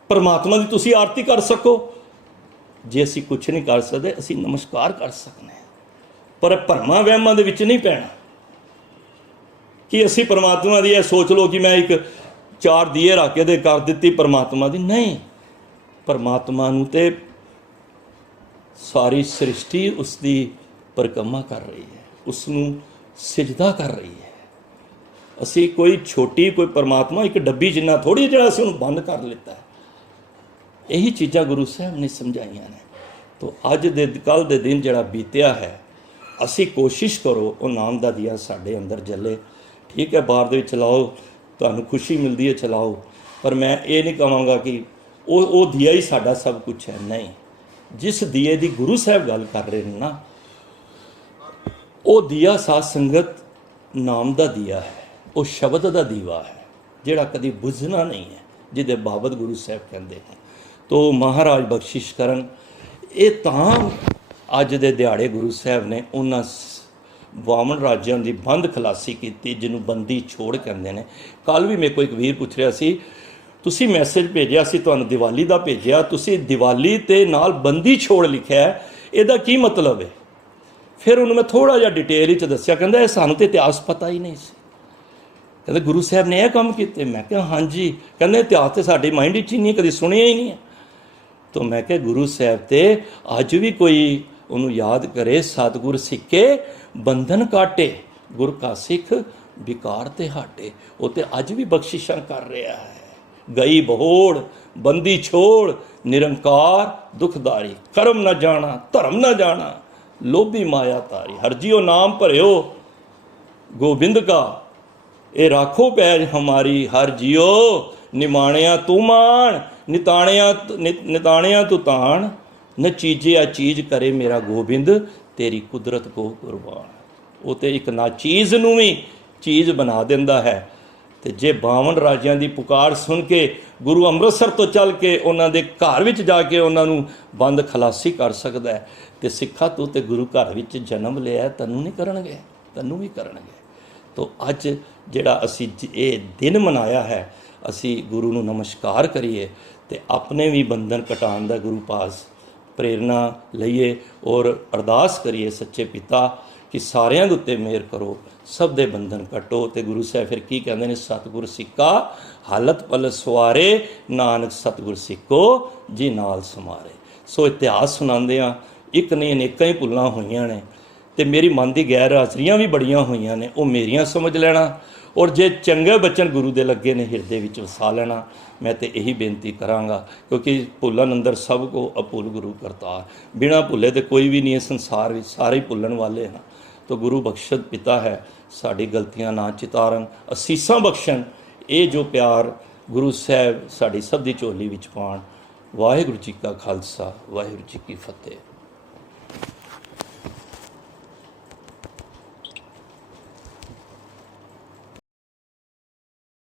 ਪਰਮਾਤਮਾ ਦੀ, ਤੁਸੀਂ ਆਰਤੀ ਕਰ ਸਕੋ। ਜੇ ਅਸੀਂ ਕੁਛ ਨਹੀਂ ਕਰ ਸਕਦੇ, ਅਸੀਂ ਨਮਸਕਾਰ ਕਰ ਸਕਦੇ ਹਾਂ। ਪਰ ਭਰਮਾਂ ਵਹਿਮਾਂ ਦੇ ਵਿੱਚ ਨਹੀਂ ਪੈਣਾ ਕਿ ਅਸੀਂ ਪਰਮਾਤਮਾ ਦੀ ਇਹ ਸੋਚ ਲਓ ਕਿ ਮੈਂ ਇੱਕ 4 ਦੀਏ ਰੱਖ ਕੇ ਦੇ ਕਰ ਦਿੱਤੀ ਪਰਮਾਤਮਾ ਦੀ। ਨਹੀਂ, ਪਰਮਾਤਮਾ ਨੂੰ ਤੇ ਸਾਰੀ ਸ੍ਰਿਸ਼ਟੀ ਉਸ ਦੀ ਪਰਿਕਰਮਾ ਕਰ ਰਹੀ ਹੈ, ਉਸ ਨੂੰ ਸਿਜਦਾ ਕਰ ਰਹੀ ਹੈ। ਅਸੀਂ ਕੋਈ ਛੋਟੀ ਕੋਈ ਪਰਮਾਤਮਾ ਇੱਕ ਡੱਬੀ ਜਿੰਨਾ ਥੋੜ੍ਹੀ ਜਿਹੜਾ ਅਸੀਂ ਉਹਨੂੰ ਬੰਦ ਕਰ ਲਿੱਤਾ ਹੈ। ਇਹੀ ਚੀਜ਼ਾਂ ਗੁਰੂ ਸਾਹਿਬ ਨੇ ਸਮਝਾਈਆਂ ਨੇ। ਤੋ ਅੱਜ ਦੇ ਕੱਲ੍ਹ ਦੇ ਦਿਨ ਜਿਹੜਾ ਬੀਤਿਆ ਹੈ, ਅਸੀਂ ਕੋਸ਼ਿਸ਼ ਕਰੋ ਉਹ ਨਾਮ ਦਾ ਦੀਆ ਸਾਡੇ ਅੰਦਰ ਜਲੇ। ਠੀਕ ਹੈ, ਬਾਹਰ ਦੇ ਵਿੱਚ ਚਲਾਓ, ਤੁਹਾਨੂੰ ਖੁਸ਼ੀ ਮਿਲਦੀ ਹੈ ਚਲਾਓ, ਪਰ ਮੈਂ ਇਹ ਨਹੀਂ ਕਹਾਂਗਾ ਕਿ ਉਹ ਦੀਆ ਹੀ ਸਾਡਾ ਸਭ ਕੁਛ ਹੈ। ਨਹੀਂ, ਜਿਸ ਦੀਏ ਦੀ ਗੁਰੂ ਸਾਹਿਬ ਗੱਲ ਕਰ ਰਹੇ ਨੇ ਨਾ, ਉਹ ਦੀਆ ਸਾਧ ਸੰਗਤ ਨਾਮ ਦਾ ਦੀਆ ਹੈ, ਉਹ ਸ਼ਬਦ ਦਾ ਦੀਵਾ ਹੈ ਜਿਹੜਾ ਕਦੀ ਬੁਝਣਾ ਨਹੀਂ ਹੈ, ਜਿਹਦੇ ਬਾਬਤ ਗੁਰੂ ਸਾਹਿਬ ਕਹਿੰਦੇ ਨੇ। ਤੋ ਮਹਾਰਾਜ ਬਖਸ਼ਿਸ਼ ਕਰਨ। ਇਹ ਤਾਂ ਅੱਜ ਦੇ ਦਿਹਾੜੇ ਗੁਰੂ ਸਾਹਿਬ ਨੇ ਉਹਨਾਂ 52 ਰਾਜਿਆਂ ਦੀ ਬੰਦ ਖਲਾਸੀ ਕੀਤੀ, ਜਿਹਨੂੰ ਬੰਦੀ ਛੋੜ ਕਹਿੰਦੇ ਨੇ। ਕੱਲ੍ਹ ਵੀ ਮੇਰੇ ਕੋਲ ਇੱਕ ਵੀਰ ਪੁੱਛ ਰਿਹਾ ਸੀ, ਤੁਸੀਂ ਮੈਸੇਜ ਭੇਜਿਆ ਸੀ, ਤੁਹਾਨੂੰ ਦੀਵਾਲੀ ਦਾ ਭੇਜਿਆ, ਤੁਸੀਂ ਦੀਵਾਲੀ ਤੇ ਨਾਲ ਬੰਦੀ ਛੋੜ ਲਿਖਿਆ, ਇਹਦਾ ਕੀ ਮਤਲਬ ਹੈ? ਫਿਰ ਉਹਨੂੰ ਮੈਂ ਥੋੜ੍ਹਾ ਜਿਹਾ ਡਿਟੇਲ ਵਿੱਚ ਦੱਸਿਆ। ਕਹਿੰਦਾ ਇਹ ਸਾਨੂੰ ਤਾਂ ਇਤਿਹਾਸ ਪਤਾ ਹੀ ਨਹੀਂ ਸੀ। ਕਹਿੰਦੇ ਗੁਰੂ ਸਾਹਿਬ ਨੇ ਇਹ ਕੰਮ ਕੀਤੇ? ਮੈਂ ਕਿਹਾ ਹਾਂਜੀ। ਕਹਿੰਦੇ ਇਤਿਹਾਸ ਤੇ ਸਾਡੇ ਮਾਈਂਡ ਵਿੱਚ ਹੀ ਨਹੀਂ, ਕਦੀ ਸੁਣਿਆ ਹੀ ਨਹੀਂ ਹੈ। ਤਾਂ ਮੈਂ ਕਿਹਾ ਗੁਰੂ ਸਾਹਿਬ ਤੇ ਅੱਜ ਵੀ ਕੋਈ ਉਹਨੂੰ ਯਾਦ ਕਰੇ, ਸਤਿਗੁਰ ਸਿੱਕੇ ਬੰਧਨ ਕਾਟੇ, ਗੁਰ ਕਾ ਸਿੱਖ ਵਿਕਾਰ ਤੇ ਹਾਟੇ। ਉਹ ਤੇ ਅੱਜ ਵੀ ਬਖਸ਼ਿਸ਼ਾਂ ਕਰ ਰਿਹਾ ਹੈ। ਗਈ ਬਹੋੜ ਬੰਦੀ ਛੋੜ, ਨਿਰੰਕਾਰ ਦੁਖਦਾਰੀ, ਕਰਮ ਨਾ ਜਾਣਾ ਧਰਮ ਨਾ ਜਾਣਾ, ਲੋਭੀ ਮਾਇਆ ਤਾਰੀ। ਹਰਜੀਓ ਨਾਮ ਭਰਿਓ ਗੋਬਿੰਦ ਕਾ, ਇਹ ਰਾਖੋ ਪੈਜ ਹਮਾਰੀ। ਹਰ ਜੀਓ ਨਿਮਾਣਿਆ ਤੂੰ ਮਾਣ, ਨਿਤਾਣਿਆ ਤੂੰ ਤਾਣ, ਨ ਚੀਜਿਆ ਚੀਜ਼ ਕਰੇ ਮੇਰਾ ਗੋਬਿੰਦ, ਤੇਰੀ ਕੁਦਰਤ ਕੋ ਕੁਰਬਾਨ। ਉਹ ਤੇ ਇੱਕ ਨਾ ਚੀਜ਼ ਨੂੰ ਵੀ ਚੀਜ਼ ਬਣਾ ਦਿੰਦਾ ਹੈ। ਤੇ ਜੇ 52 ਰਾਜਿਆਂ ਦੀ ਪੁਕਾਰ ਸੁਣ ਕੇ ਗੁਰੂ ਅੰਮ੍ਰਿਤਸਰ ਤੋਂ ਚੱਲ ਕੇ ਉਹਨਾਂ ਦੇ ਘਰ ਵਿੱਚ ਜਾ ਕੇ ਉਹਨਾਂ ਨੂੰ ਬੰਦ ਖਲਾਸੀ ਕਰ ਸਕਦਾ ਹੈ, ਤੇ ਸਿੱਖਾ ਤੂੰ ਤੇ ਗੁਰੂ ਘਰ ਵਿੱਚ ਜਨਮ ਲਿਆ, ਤੈਨੂੰ ਨਹੀਂ ਕਰਨਗੇ? ਤੈਨੂੰ ਵੀ ਕਰਨਗੇ। ਤੋ ਅੱਜ ਜਿਹੜਾ ਅਸੀਂ ਇਹ ਦਿਨ ਮਨਾਇਆ ਹੈ, ਅਸੀਂ ਗੁਰੂ ਨੂੰ ਨਮਸਕਾਰ ਕਰੀਏ ਤੇ ਆਪਣੇ ਵੀ ਬੰਧਨ ਕਟਾਉਣ ਦਾ ਗੁਰੂ ਪਾਸ ਪ੍ਰੇਰਨਾ ਲਈਏ ਔਰ ਅਰਦਾਸ ਕਰੀਏ ਸੱਚੇ ਪਿਤਾ ਕਿ ਸਾਰਿਆਂ ਦੇ ਉੱਤੇ ਮਿਹਰ ਕਰੋ, ਸਭ ਦੇ ਬੰਧਨ ਕੱਟੋ। ਤੇ ਗੁਰੂ ਸਾਹਿਬ ਫਿਰ ਕੀ ਕਹਿੰਦੇ ਨੇ? ਸਤਿਗੁਰ ਸਿੱਕਾ ਹਾਲਤ ਪਲ ਸਵਾਰੇ, ਨਾਨਕ ਸਤਿਗੁਰ ਸਿੱਕੋ ਜੀ ਨਾਲ ਸਮਾਰੇ। ਸੋ ਇਤਿਹਾਸ ਸੁਣਾਉਂਦੇ ਆ, ਇੱਕ ਨਹੀਂ ਅਨੇਕਾਂ ਹੀ ਭੁੱਲਾਂ ਹੋਈਆਂ ਨੇ, ਤੇ ਮੇਰੀ ਮਨ ਦੀ ਗੈਰ ਹਾਜ਼ਰੀਆਂ ਵੀ ਬੜੀਆਂ ਹੋਈਆਂ ਨੇ, ਉਹ ਮੇਰੀਆਂ ਸਮਝ ਲੈਣਾ। ਔਰ ਜੇ ਚੰਗੇ ਬਚਨ ਗੁਰੂ ਦੇ ਲੱਗੇ ਨੇ ਹਿਰਦੇ ਵਿੱਚ ਵਸਾ ਲੈਣਾ। ਮੈਂ ਤੇ ਇਹੀ ਬੇਨਤੀ ਕਰਾਂਗਾ, ਕਿਉਂਕਿ ਭੁੱਲਣ ਅੰਦਰ ਸਭ ਕੋ ਅਭੁੱਲ ਗੁਰੂ ਕਰਤਾਰ। ਬਿਨਾਂ ਭੁੱਲੇ ਤੇ ਕੋਈ ਵੀ ਨਹੀਂ ਹੈ ਸੰਸਾਰ ਵਿੱਚ, ਸਾਰੇ ਹੀ ਭੁੱਲਣ ਵਾਲੇ ਹਨ। ਤਾਂ ਗੁਰੂ ਬਖਸ਼ਤ ਪਿਤਾ ਹੈ, ਸਾਡੀ ਗਲਤੀਆਂ ਨਾ ਚਿਤਾਰਨ, ਅਸੀਸਾਂ ਬਖਸ਼ਣ। ਇਹ ਜੋ ਪਿਆਰ ਗੁਰੂ ਸਾਹਿਬ ਸਾਡੀ ਸਭ ਦੀ ਝੋਲੀ ਵਿੱਚ ਪਾਉਣ। ਵਾਹਿਗੁਰੂ ਜੀ ਕਾ ਖਾਲਸਾ, ਵਾਹਿਗੁਰੂ ਜੀ ਕੀ ਫਤਿਹ।